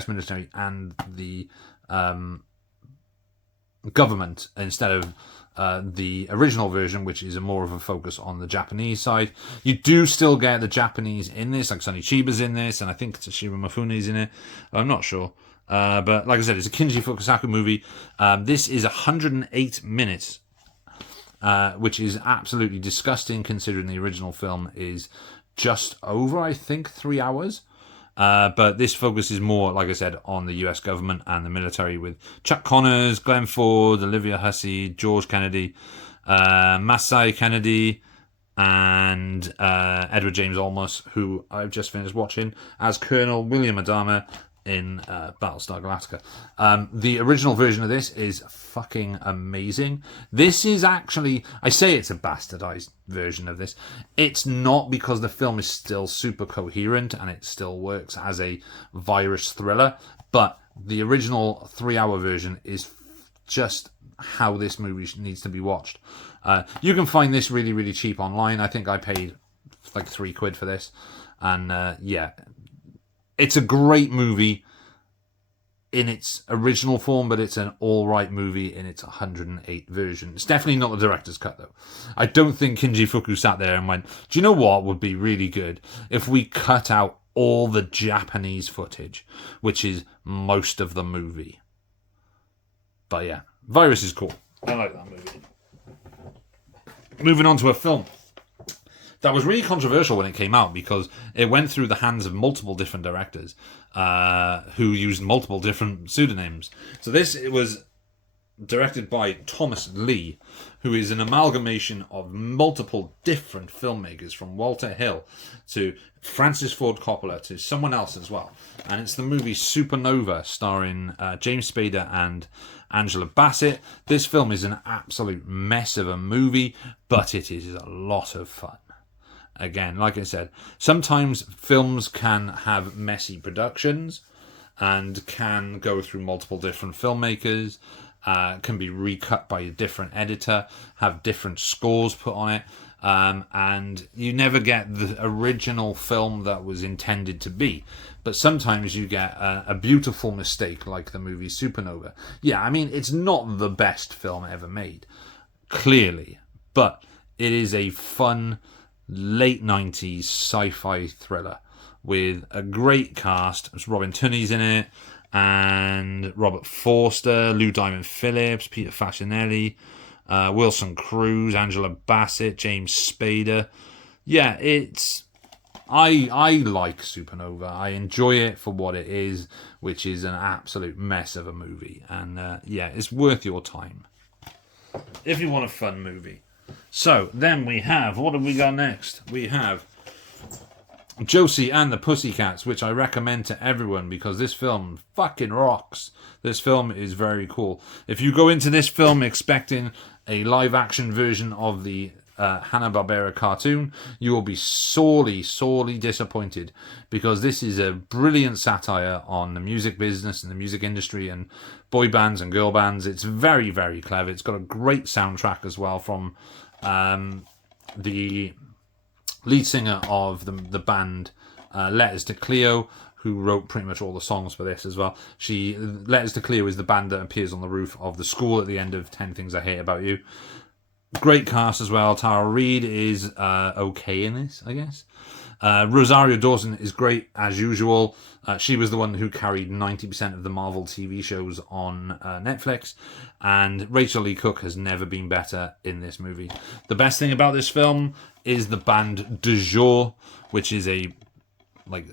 government, instead of the original version, which is more of a focus on the Japanese side. You do still get the Japanese in this, like Sonny Chiba's in this, and I think Tashiro Mifune's in it. I'm not sure. But like I said, it's a Kinji Fukasaku movie. This is 108 minutes, which is absolutely disgusting considering the original film is just over, I think, 3 hours. But this focuses more, like I said, on the US government and the military, with Chuck Connors, Glenn Ford, Olivia Hussey, George Kennedy, Masai Kennedy, and Edward James Olmos, who I've just finished watching as Colonel William Adama in Battlestar Galactica. The original version of this is fucking amazing. This is actually, I say it's a bastardized version of this. It's not, because the film is still super coherent and it still works as a virus thriller, but the original 3 hour version is just how this movie needs to be watched. You can find this really, really cheap online. I think I paid like £3 for this. And yeah, it's a great movie in its original form, but it's an all-right movie in its 108 version. It's definitely not the director's cut, though. I don't think Kinji Fuku sat there and went, do you know what would be really good? If we cut out all the Japanese footage, which is most of the movie. But yeah, Virus is cool. I like that movie. Moving on to a film that was really controversial when it came out, because it went through the hands of multiple different directors who used multiple different pseudonyms. So it was directed by Thomas Lee, who is an amalgamation of multiple different filmmakers, from Walter Hill to Francis Ford Coppola to someone else as well. And it's the movie Supernova, starring James Spader and Angela Bassett. This film is an absolute mess of a movie, but it is a lot of fun. Again, like I said, sometimes films can have messy productions and can go through multiple different filmmakers, can be recut by a different editor, have different scores put on it, and you never get the original film that was intended to be. But sometimes you get a beautiful mistake, like the movie Supernova. Yeah, I mean, it's not the best film ever made, clearly, but it is a fun late 90s sci-fi thriller with a great cast. It's Robin Tunney's in it, and Robert Forster, Lou Diamond Phillips, Peter Facinelli, Wilson Cruz, Angela Bassett, James Spader. Yeah, I like Supernova. I enjoy it for what it is, which is an absolute mess of a movie. And yeah, it's worth your time if you want a fun movie. So, then we have, what have we got next? We have Josie and the Pussycats, which I recommend to everyone because this film fucking rocks. This film is very cool. If you go into this film expecting a live-action version of the Hanna-Barbera cartoon, you will be sorely, sorely disappointed, because this is a brilliant satire on the music business and the music industry and boy bands and girl bands. It's very, very clever. It's got a great soundtrack as well from the lead singer of the band Letters to Cleo, who wrote pretty much all the songs for this as well. Letters to Cleo is the band that appears on the roof of the school at the end of 10 Things I Hate About You. Great cast as well. Tara Reid is okay in this, I guess. Rosario Dawson is great, as usual. She was the one who carried 90% of the Marvel TV shows on Netflix. And Rachel Lee Cook has never been better in this movie. The best thing about this film is the band De Jour, which is a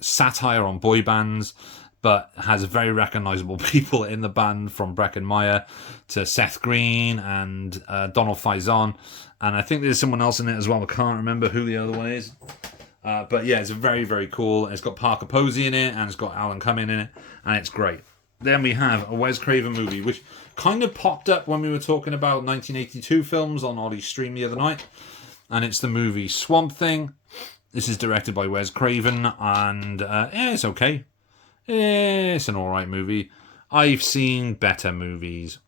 satire on boy bands, but has very recognizable people in the band, from Breckin Meyer to Seth Green and Donald Faison. And I think there's someone else in it as well. I can't remember who the other one is. But yeah, it's very, very cool. It's got Parker Posey in it, and it's got Alan Cumming in it, and it's great. Then we have a Wes Craven movie, which kind of popped up when we were talking about 1982 films on Oddie Stream the other night. And it's the movie Swamp Thing. This is directed by Wes Craven, and it's okay. It's an alright movie. I've seen better movies.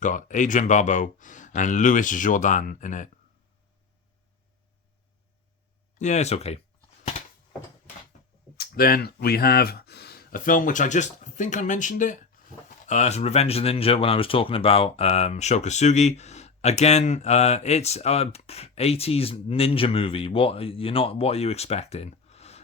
Got Adrian Barbeau and Louis Jourdan in it. Yeah, it's okay. Then we have a film which I think I mentioned it. It's Revenge of the Ninja when I was talking about Shokasugi. Again, it's a 80s ninja movie. What are you expecting?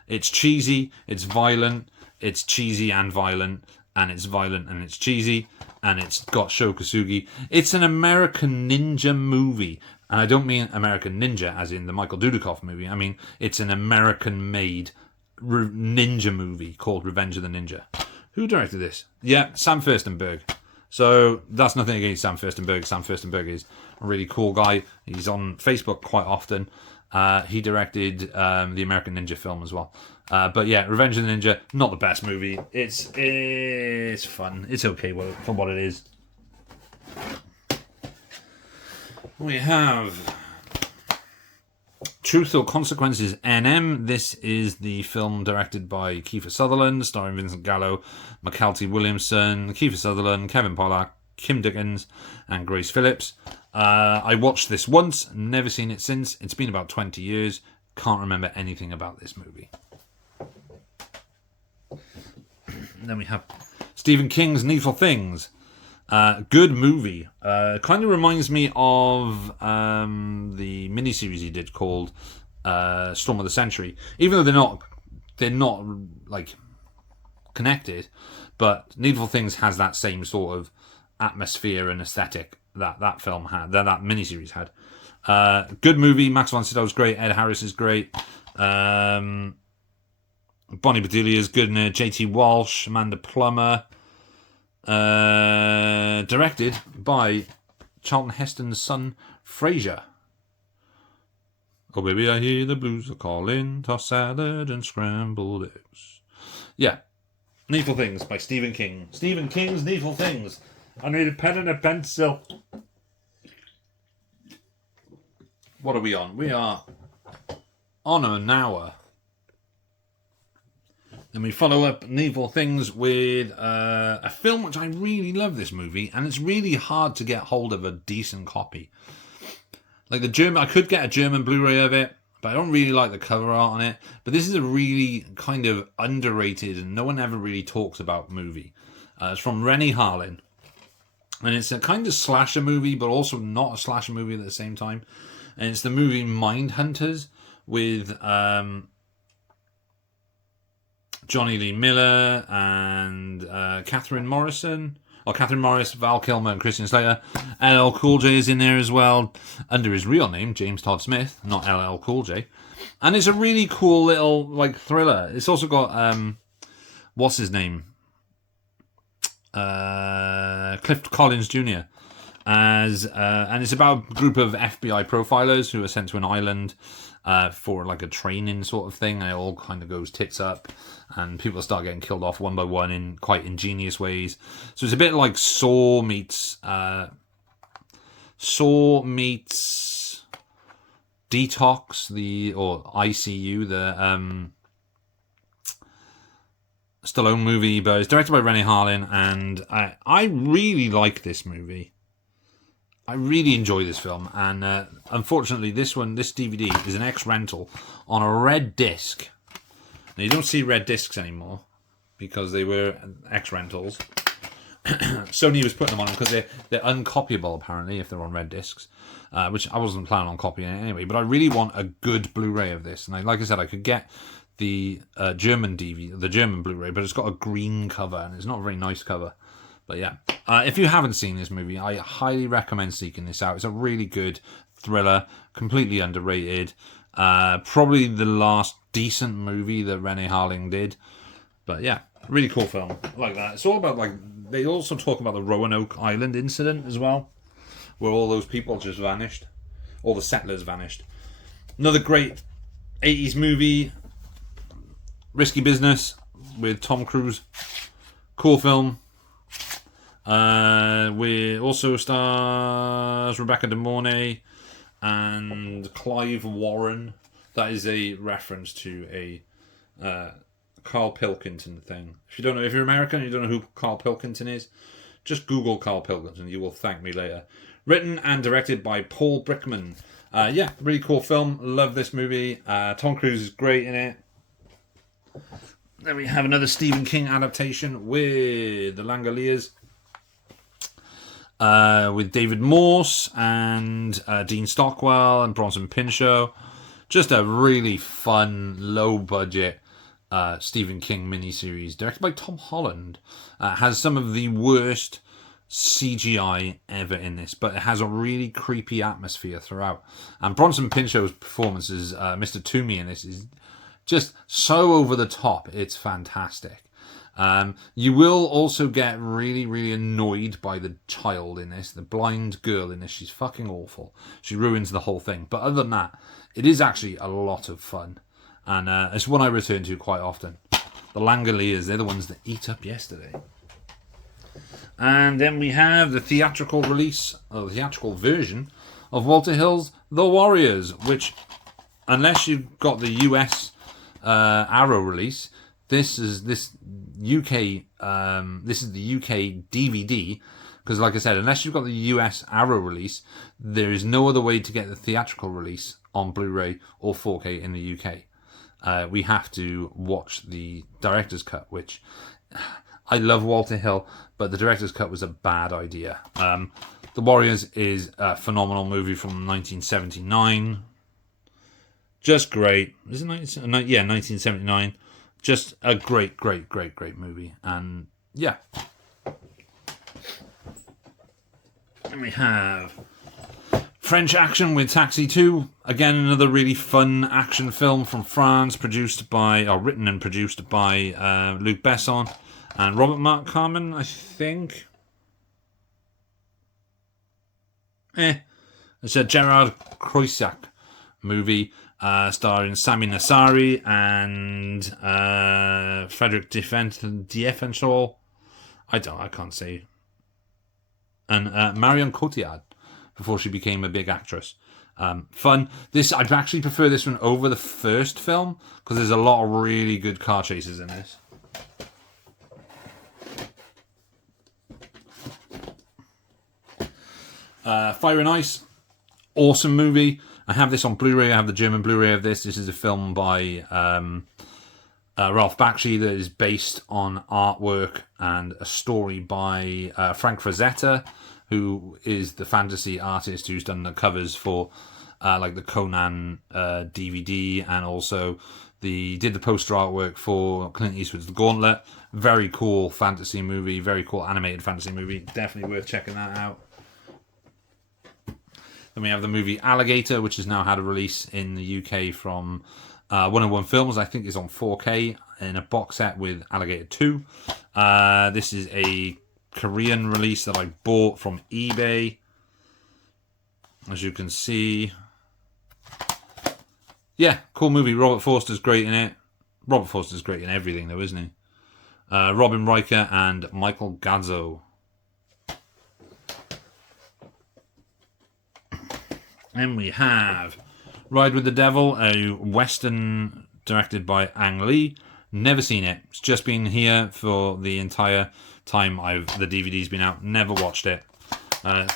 It's cheesy, it's violent, it's cheesy and violent, and it's violent and it's cheesy, and it's got Shokasugi. It's an American ninja movie. And I don't mean American Ninja as in the Michael Dudikoff movie. I mean, it's an American-made ninja movie called Revenge of the Ninja. Who directed this? Yeah, Sam Firstenberg. So that's nothing against Sam Firstenberg. Sam Firstenberg is a really cool guy. He's on Facebook quite often. He directed the American Ninja film as well. But yeah, Revenge of the Ninja, not the best movie. It's fun. It's okay for what it is. We have Truth or Consequences NM. This is the film directed by Kiefer Sutherland, starring Vincent Gallo, Macalty Williamson, Kiefer Sutherland, Kevin Pollak, Kim Dickens, and Grace Phillips. I watched this once, never seen it since. It's been about 20 years. Can't remember anything about this movie. Then we have Stephen King's Needful Things. Good movie. Kind of reminds me of the miniseries he did called Storm of the Century. Even though they're not like connected, but Needful Things has that same sort of atmosphere and aesthetic that film had, that miniseries had. Good movie. Max von Sydow's great. Ed Harris is great. Bonnie Bedelia is good in it. J.T. Walsh, Amanda Plummer. Directed by Charlton Heston's son, Fraser. Oh baby, I hear the blues are calling, toss salad and scrambled eggs. Yeah, Needful Things by Stephen King. Stephen King's Needful Things. I need a pen and a pencil. What are we on? We are on an hour. Then we follow up Needful Things with a film which I really love this movie, and it's really hard to get hold of a decent copy. Like I could get a German Blu-ray of it, but I don't really like the cover art on it. But this is a really kind of underrated and no one ever really talks about movie. It's from Rennie Harlin. And it's a kind of slasher movie, but also not a slasher movie at the same time. And it's the movie Mindhunters with Johnny Lee Miller and Catherine Morris, Val Kilmer, and Christian Slater. LL Cool J is in there as well, under his real name, James Todd Smith, not LL Cool J. And it's a really cool little thriller. It's also got what's his name? Cliff Collins Jr. And it's about a group of FBI profilers who are sent to an island for a training sort of thing, and it all kind of goes tits up, and people start getting killed off one by one in quite ingenious ways. So it's a bit like Saw meets Detox, or ICU, the Stallone movie, but it's directed by Rennie Harlin, and I really like this movie. I really enjoy this film, and unfortunately this DVD is an ex-rental on a red disc. Now, you don't see red discs anymore because they were ex-rentals. Sony was putting them on because they're uncopyable apparently if they're on red discs, which I wasn't planning on copying it anyway, but I really want a good Blu-ray of this. And like I said, I could get the German DVD, the German Blu-ray, but it's got a green cover, and it's not a very nice cover. But yeah, if you haven't seen this movie, I highly recommend seeking this out. It's a really good thriller, completely underrated. Probably the last decent movie that Renee Harling did. But yeah, really cool film. I like that. It's all about, like, they also talk about the Roanoke Island incident as well, where all those people just vanished. All the settlers vanished. Another great 80s movie, Risky Business, with Tom Cruise. Cool film. We also stars Rebecca De Mornay and Clive Warren. That is a reference to a Carl Pilkington thing. If you don't know, if you're American and you don't know who Carl Pilkington is, just Google Carl Pilkington. You will thank me later. Written and directed by Paul Brickman. Yeah, really cool film. Love this movie. Tom Cruise is great in it. Then we have another Stephen King adaptation with The Langoliers. With David Morse and Dean Stockwell and Bronson Pinchot. Just a really fun, low-budget Stephen King miniseries directed by Tom Holland. Has some of the worst CGI ever in this, but it has a really creepy atmosphere throughout. And Bronson Pinchot's performance as Mr. Toomey in this is just so over the top. It's fantastic. You will also get really, really annoyed by the child in this, the blind girl in this. She's fucking awful. She ruins the whole thing. But other than that, it is actually a lot of fun. And it's one I return to quite often. The Langoliers, they're the ones that eat up yesterday. And then we have the theatrical release, or the theatrical version of Walter Hill's The Warriors, which, unless you've got the US Arrow release, this is the UK DVD, because like I said, unless you've got the US Arrow release, there is no other way to get the theatrical release on Blu-ray or 4K in the UK. We have to watch the director's cut, which I love Walter Hill, but the director's cut was a bad idea. The Warriors is a phenomenal movie from 1979. Just great. Is it 1979. Just a great movie. And yeah. And we have French Action with Taxi 2. Again, another really fun action film from France, written and produced by Luc Besson and Robert Mark Carmen, I think. It's a Gerard Croissac movie. Starring Sami Nassari and Frederick Diefenthal. I can't say. And Marion Cotillard, before she became a big actress. Fun. I actually prefer this one over the first film, because there's a lot of really good car chases in this. Fire and Ice. Awesome movie. I have this on Blu-ray. I have the German Blu-ray of this. This is a film by Ralph Bakshi that is based on artwork and a story by Frank Frazetta, who is the fantasy artist who's done the covers for like the Conan DVD, and also did the poster artwork for Clint Eastwood's The Gauntlet. Very cool fantasy movie. Very cool animated fantasy movie. Definitely worth checking that out. Then we have the movie Alligator, which has now had a release in the UK from 101 Films. I think it's on 4K in a box set with Alligator 2. This is a Korean release that I bought from eBay. As you can see. Yeah, cool movie. Robert Forster's great in it. Robert Forster's great in everything, though, isn't he? Robin Riker and Michael Gazzo. Then we have Ride with the Devil, a Western directed by Ang Lee. Never seen it. It's just been here for the entire time the DVD's been out. Never watched it.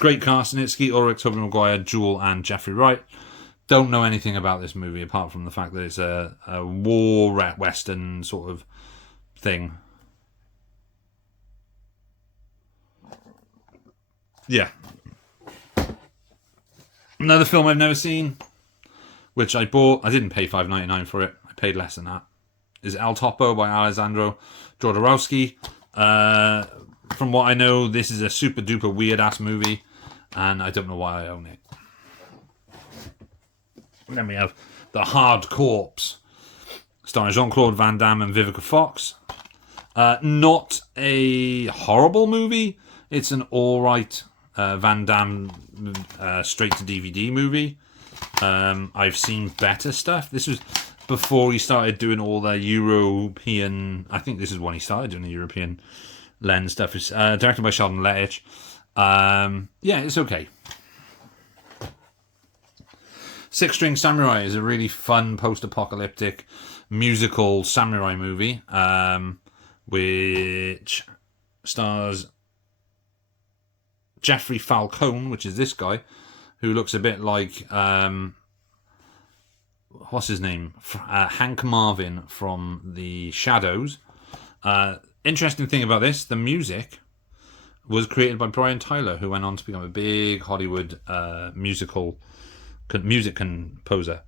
Great cast in it. Skeet Ulrich, Tobey Maguire, Jewel, and Jeffrey Wright. Don't know anything about this movie apart from the fact that it's a war Western sort of thing. Yeah. Another film I've never seen, which I bought. I didn't pay $5.99 for it. I paid less than that. is El Topo by Alessandro Jodorowsky. From what I know, this is a super duper weird ass movie, and I don't know why I own it. Then we have The Hard Corpse, starring Jean-Claude Van Damme and Vivica Fox. Not a horrible movie. It's an alright Van Damme straight-to-DVD movie. I've seen better stuff. This was before he started doing all the European... I think this is when he started doing the European lens stuff. It's directed by Sheldon Lettich. Yeah, it's okay. Six String Samurai is a really fun post-apocalyptic musical samurai movie, which stars Jeffrey Falcone, which is this guy, who looks a bit like what's his name? Hank Marvin from The Shadows. Interesting thing about this, the music was created by Brian Tyler, who went on to become a big Hollywood music composer.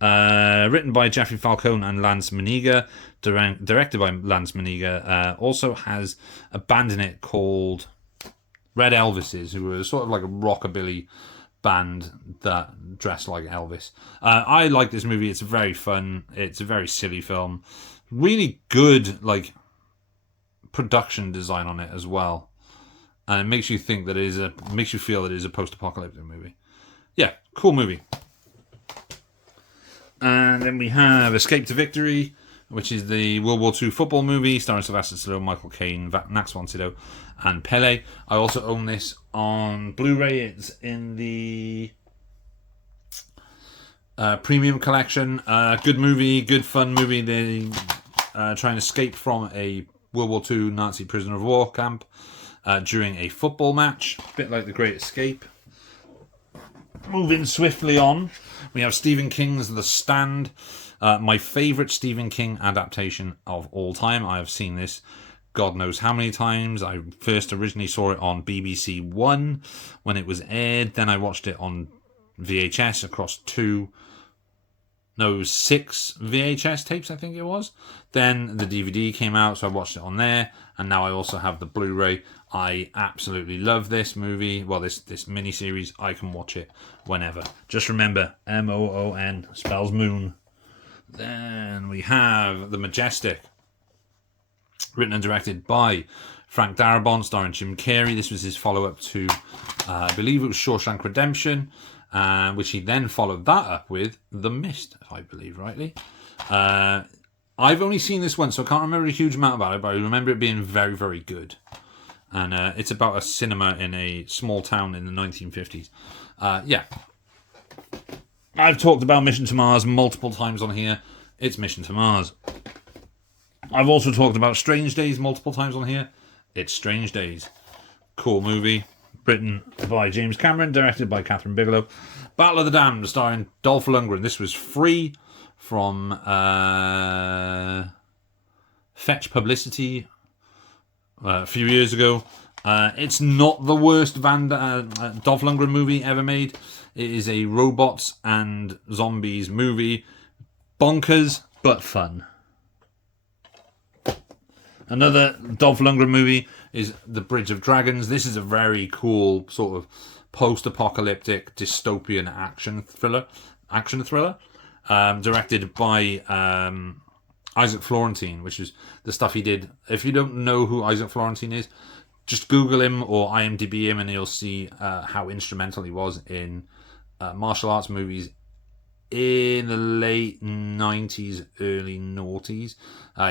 Written by Jeffrey Falcone and Lance Maniga, directed by Lance Maniga. Also has a band in it called Red Elvises, who were sort of like a rockabilly band that dressed like Elvis. I like this movie. It's very fun. It's a very silly film. Really good, like, production design on it as well, and it makes you think that makes you feel that it is a post-apocalyptic movie. Yeah, cool movie. And then we have Escape to Victory, which is the World War II football movie starring Sylvester Stallone, Michael Caine, Max von Sydow, and Pele. I also own this on Blu-ray. It's in the premium collection. Good movie, good fun movie. They try and escape from a World War II Nazi prisoner of war camp during a football match. A bit like The Great Escape. Moving swiftly on, we have Stephen King's The Stand, my favourite Stephen King adaptation of all time. I have seen this God knows how many times. I first originally saw it on BBC One when it was aired. Then I watched it on VHS across 6 VHS tapes, I think it was. Then the DVD came out, so I watched it on there. And now I also have the Blu-ray. I absolutely love this movie. Well, this miniseries. I can watch it whenever. Just remember, M-O-O-N spells moon. Then we have The Majestic, written and directed by Frank Darabont, starring Jim Carrey. This was his follow-up to, I believe it was Shawshank Redemption, which he then followed that up with The Mist, if I believe rightly. I've only seen this once, so I can't remember a huge amount about it, but I remember it being very, very good. And it's about a cinema in a small town in the 1950s. Yeah. I've talked about Mission to Mars multiple times on here. It's Mission to Mars. I've also talked about Strange Days multiple times on here. It's Strange Days. Cool movie. Written by James Cameron, directed by Catherine Bigelow. Battle of the Damned, starring Dolph Lundgren. This was free from Fetch Publicity a few years ago. It's not the worst Dolph Lundgren movie ever made. It is a robots and zombies movie. Bonkers, but fun. Another Dolph Lundgren movie is The Bridge of Dragons. This is a very cool sort of post-apocalyptic dystopian action thriller. Directed by Isaac Florentine, which is the stuff he did. If you don't know who Isaac Florentine is, just Google him or IMDb him and you'll see how instrumental he was in martial arts movies in the late 90s, early noughties.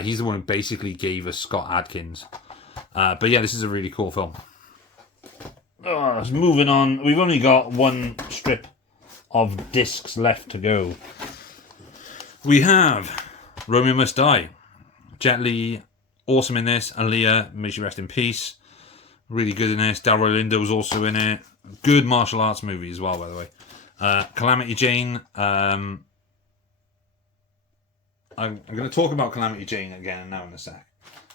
He's the one who basically gave us Scott Adkins. But yeah, this is a really cool film. Moving on. We've only got one strip of discs left to go. We have Romeo Must Die. Jet Li, awesome in this. Aaliyah, may she rest in peace. Really good in this. Delroy Lindo was also in it. Good martial arts movie as well, by the way. Calamity Jane. I'm going to talk about Calamity Jane again now in a sec,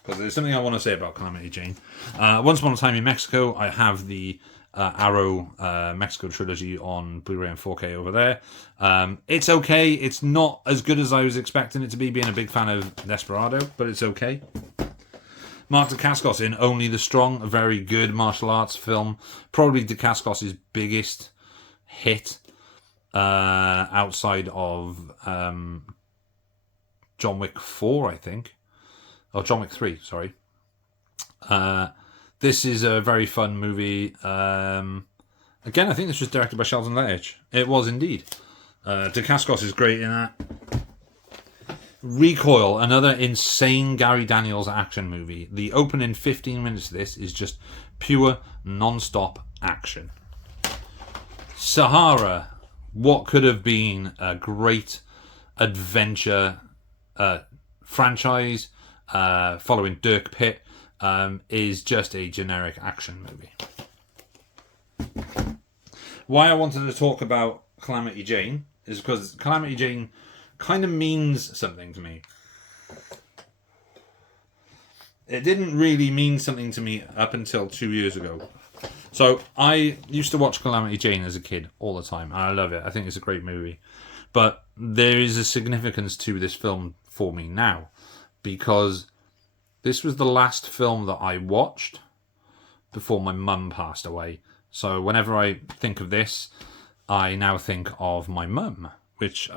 because there's something I want to say about Calamity Jane. Once Upon a Time in Mexico, I have the Arrow Mexico trilogy on Blu-ray and 4K over there. It's okay. It's not as good as I was expecting it to be, being a big fan of Desperado, but it's okay. Mark Dacascos in Only the Strong, a very good martial arts film. Probably Dacascos' biggest hit outside of John Wick 4, I think. Or John Wick 3, sorry. This is a very fun movie. Again, I think this was directed by Sheldon Lettich. It was indeed. Dacascos is great in that. Recoil, another insane Gary Daniels action movie. The opening 15 minutes of this is just pure non-stop action. Sahara, what could have been a great adventure franchise following Dirk Pitt, is just a generic action movie. Why I wanted to talk about Calamity Jane is because Calamity Jane kind of means something to me. It didn't really mean something to me up until 2 years ago. So I used to watch Calamity Jane as a kid all the time, and I love it. I think it's a great movie. But there is a significance to this film for me now, because this was the last film that I watched before my mum passed away. So whenever I think of this, I now think of my mum, which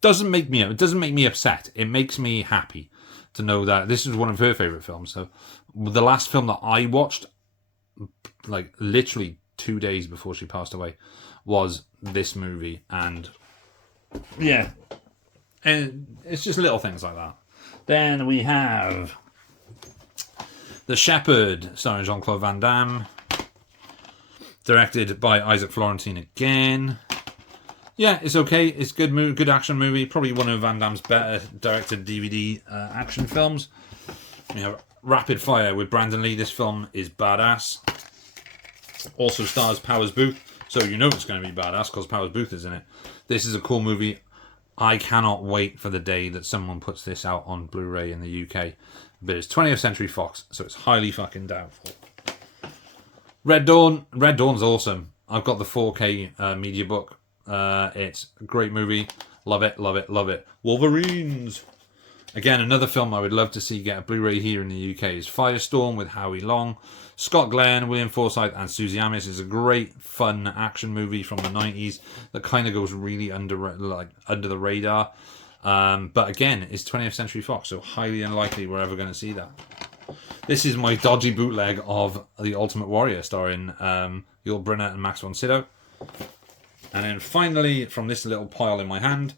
doesn't make me upset. It makes me happy to know that this is one of her favourite films. So the last film that I watched, like literally 2 days before she passed away, was this movie. And yeah, and it's just little things like that. Then we have The Shepherd, starring Jean-Claude Van Damme, directed by Isaac Florentine again. Yeah, it's okay. It's good movie, good action movie. Probably one of Van Damme's better directed DVD action films. We have Rapid Fire with Brandon Lee. This film is badass. Also stars Powers Booth, so you know it's going to be badass because Powers Booth is in it. This is a cool movie. I cannot wait for the day that someone puts this out on Blu-ray in the UK. But it's 20th Century Fox, so it's highly fucking doubtful. Red Dawn. Red Dawn's awesome. I've got the 4K media book. It's a great movie. Love it, love it, love it. Wolverines. Again, another film I would love to see get a Blu-ray here in the UK is Firestorm with Howie Long. Scott Glenn, William Forsythe and Susie Amis is a great, fun action movie from the 90s that kind of goes really under the radar. But again, it's 20th Century Fox, so highly unlikely we're ever going to see that. This is my dodgy bootleg of The Ultimate Warrior, starring Yul Brynner and Max von Sydow. And then finally, from this little pile in my hand,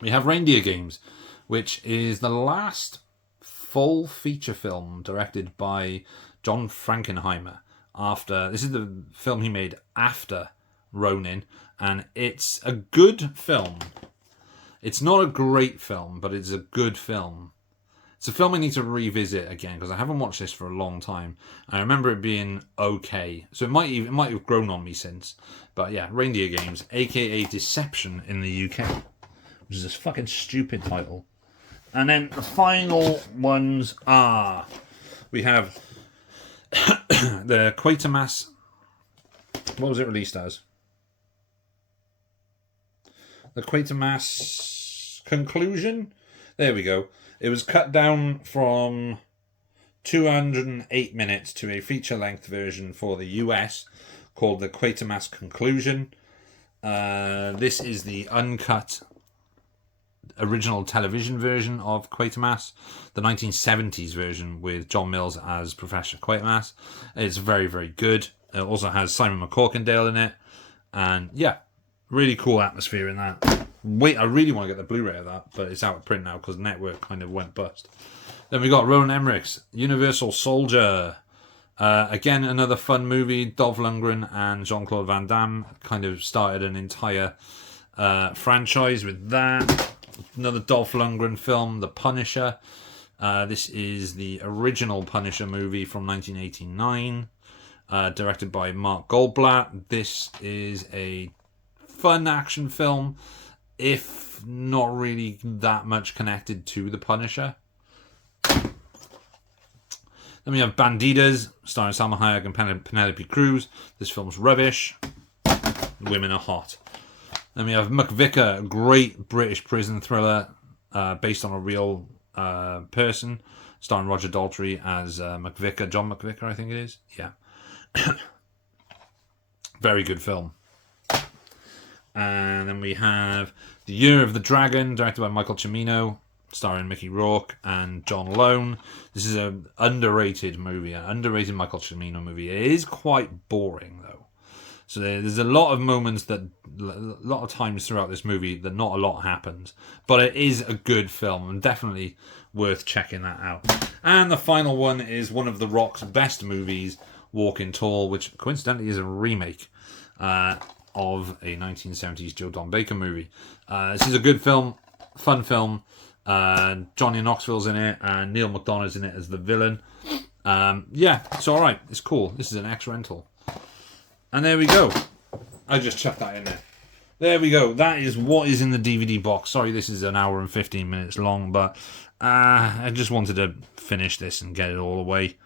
we have Reindeer Games, which is the last full feature film directed by John Frankenheimer. This is the film he made after Ronin, and it's a good film. It's not a great film, but it's a good film. It's a film I need to revisit again because I haven't watched this for a long time. I remember it being okay, so it might have grown on me since. But yeah, Reindeer Games, aka Deception in the UK, which is a fucking stupid title. And then the final ones are, we have the Quatermass. What was it released as? The Quatermass Conclusion. There we go. It was cut down from 208 minutes to a feature-length version for the US called the Quatermass Conclusion. This is the uncut original television version of Quatermass, the 1970s version with John Mills as Professor Quatermass. It's very, very good. It also has Simon McCorkindale in it. And yeah, really cool atmosphere in that. I really want to get the Blu-ray of that, but it's out of print now because Network kind of went bust. Then we got Roland Emmerich's Universal Soldier. Again, another fun movie. Dolph Lundgren and Jean-Claude Van Damme kind of started an entire franchise with that. Another Dolph Lundgren film, The Punisher. This is the original Punisher movie from 1989, directed by Mark Goldblatt. This is a fun action film, if not really that much connected to The Punisher. Then we have Bandidas, starring Salma Hayek and Penelope Cruz. This film's rubbish. Women are hot. Then we have McVicker, a great British prison thriller based on a real person, starring Roger Daltrey as McVicker, John McVicker, I think it is. Yeah. Very good film. And then we have The Year of the Dragon, directed by Michael Cimino, starring Mickey Rourke and John Lone. This is an underrated movie, an underrated Michael Cimino movie. It is quite boring, though. So there's a lot of moments a lot of times throughout this movie that not a lot happens. But it is a good film and definitely worth checking that out. And the final one is one of The Rock's best movies, Walking Tall, which coincidentally is a remake of a 1970s Joe Don Baker movie. This is a good film, fun film. Johnny Knoxville's in it, and Neil McDonough's in it as the villain. Yeah, it's alright. It's cool. This is an ex-rental. And there we go. I just chucked that in there. There we go. That is what is in the DVD box. Sorry, this is an hour and 15 minutes long, but I just wanted to finish this and get it all away.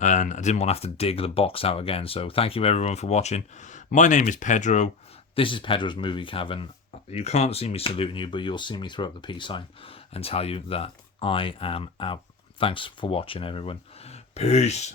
And I didn't want to have to dig the box out again. So thank you everyone for watching. My name is Pedro. This is Pedro's Movie Cavern. You can't see me saluting you, but you'll see me throw up the peace sign and tell you that I am out. Thanks for watching, everyone. Peace.